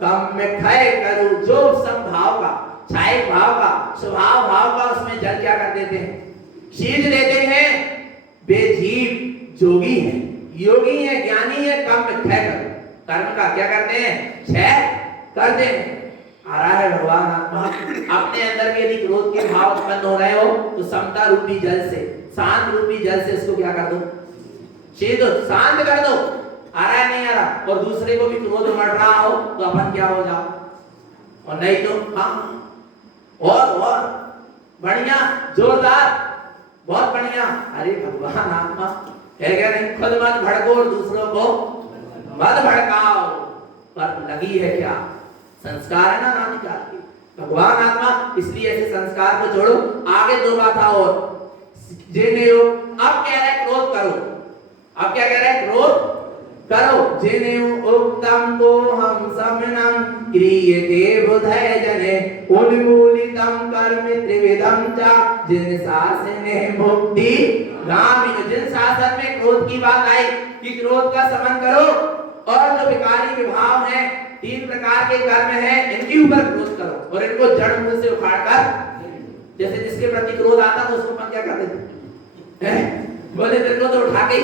कम्य क्षय करो। जो संभाव का, छाय भाव का, स्वभाव भाव का उसमें जल क्या कर देते हैं, सींच देते हैं। वे जीव जोगी है, योगी है, ज्ञानी है, कम्य क्षय करो, कर्म का क्या करते हैं, क्षय करते हैं। आ रहा है भगवान आत्मा अपने अंदर में। यदि क्रोध के भाव उत्पन्न हो रहे हो तो समता रूपी जल से, शांत रूपी जल से इसको क्या कर दो, छीन दो, शांत कर दो। आ रहा है नहीं आ रहा, और दूसरे को भी क्रोध मर रहा हो तो अपन क्या हो जाओ, और नहीं तो हाँ और बढ़िया जोरदार, बहुत बढ़िया। अरे भगवान आत्मा है क्या नहीं, खुद मत भड़को और दूसरों को मत भड़काओ। पर लगी है क्या, संस्कार है ना नानी का भगवान आत्मा, इसलिए ऐसे संस्कार को छोड़ो। आगे दो बात और जिन्हें अब कह रहे क्रोध करो, अब क्या कह रहे हैं, क्रोध करो जिन्हें उक्तम को हम समनम क्रियते बुधय जने उन्मूलितम कर्म त्रिविधम चा जिन शासने मुक्ति गामी। जिन शासन में क्रोध की बात आई कि क्रोध का समन करो और जो विकारी विभाव है, 3 प्रकार के कर्म है, इनके ऊपर क्रोध करो और इनको जड़ मूल से उखाड़ कर, जैसे जिसके प्रति क्रोध आता तो उसको अपन क्या कर देते बोले तेरे को तो उठा के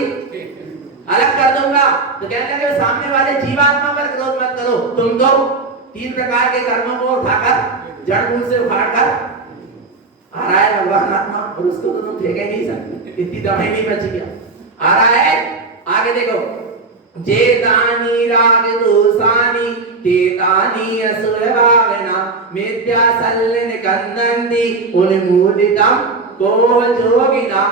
अलग कर दूंगा। तो कहने लगे सामने वाले जीवात्मा पर क्रोध मत करो, तुम तो 3 प्रकार के कर्मों को उठाकर जड़ मूल से उखाड़ कर आ रहा है भगवान आत्मा, और उसको तो तुम फेंक नहीं सकते, इतनी दवाई नहीं बची क्या। आ रहा है आगे देखो, जेतानी राग दोषानी तेतानी असुर भावना मिथ्या सल्लिन कंदन्ति उन्मूलितम को जोगिना।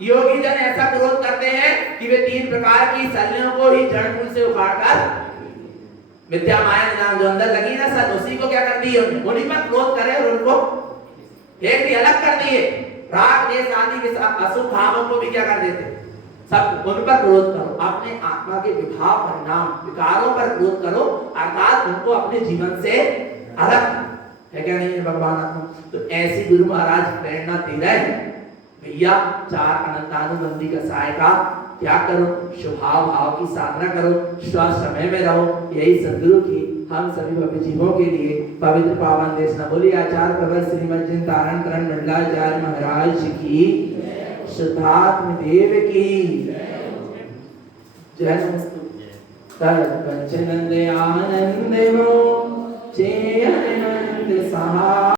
योगी जन ऐसा क्रोध करते हैं कि वे 3 प्रकार की सल्लियों को ही जड़ मूल से उखाड़कर मिथ्या माया नाम जो अंदर लगी ना सल, उसी को क्या कर दी उन्होंने, उन्हीं पर क्रोध करे और उनको एक भी अलग कर दिए। राग देश आदि अशुभ भावों को भी क्या कर देते, सब उन पर क्रोध करो। अपने आत्मा के विभाव परिणाम विकारों पर क्रोध करो, अर्थात उनको अपने जीवन से अलग है क्या नहीं है भगवान आत्मा। तो ऐसी गुरु महाराज प्रेरणा दे रहे हैं भैया, 4 अनंतानुबंधी कसाय का त्याग करो, स्वभाव भाव की साधना करो, श्वास समय में रहो। यही सदगुरु की हम सभी भक्त जीवों के लिए पवित्र पावन देशना। बोली आचार्य प्रवर श्रीमद जिन तारण करण मंडलाचार्य महाराज की, शुद्धात्म देव की जय। नमस्तु पंचनंद आनंद मो चेय आनंद सहा।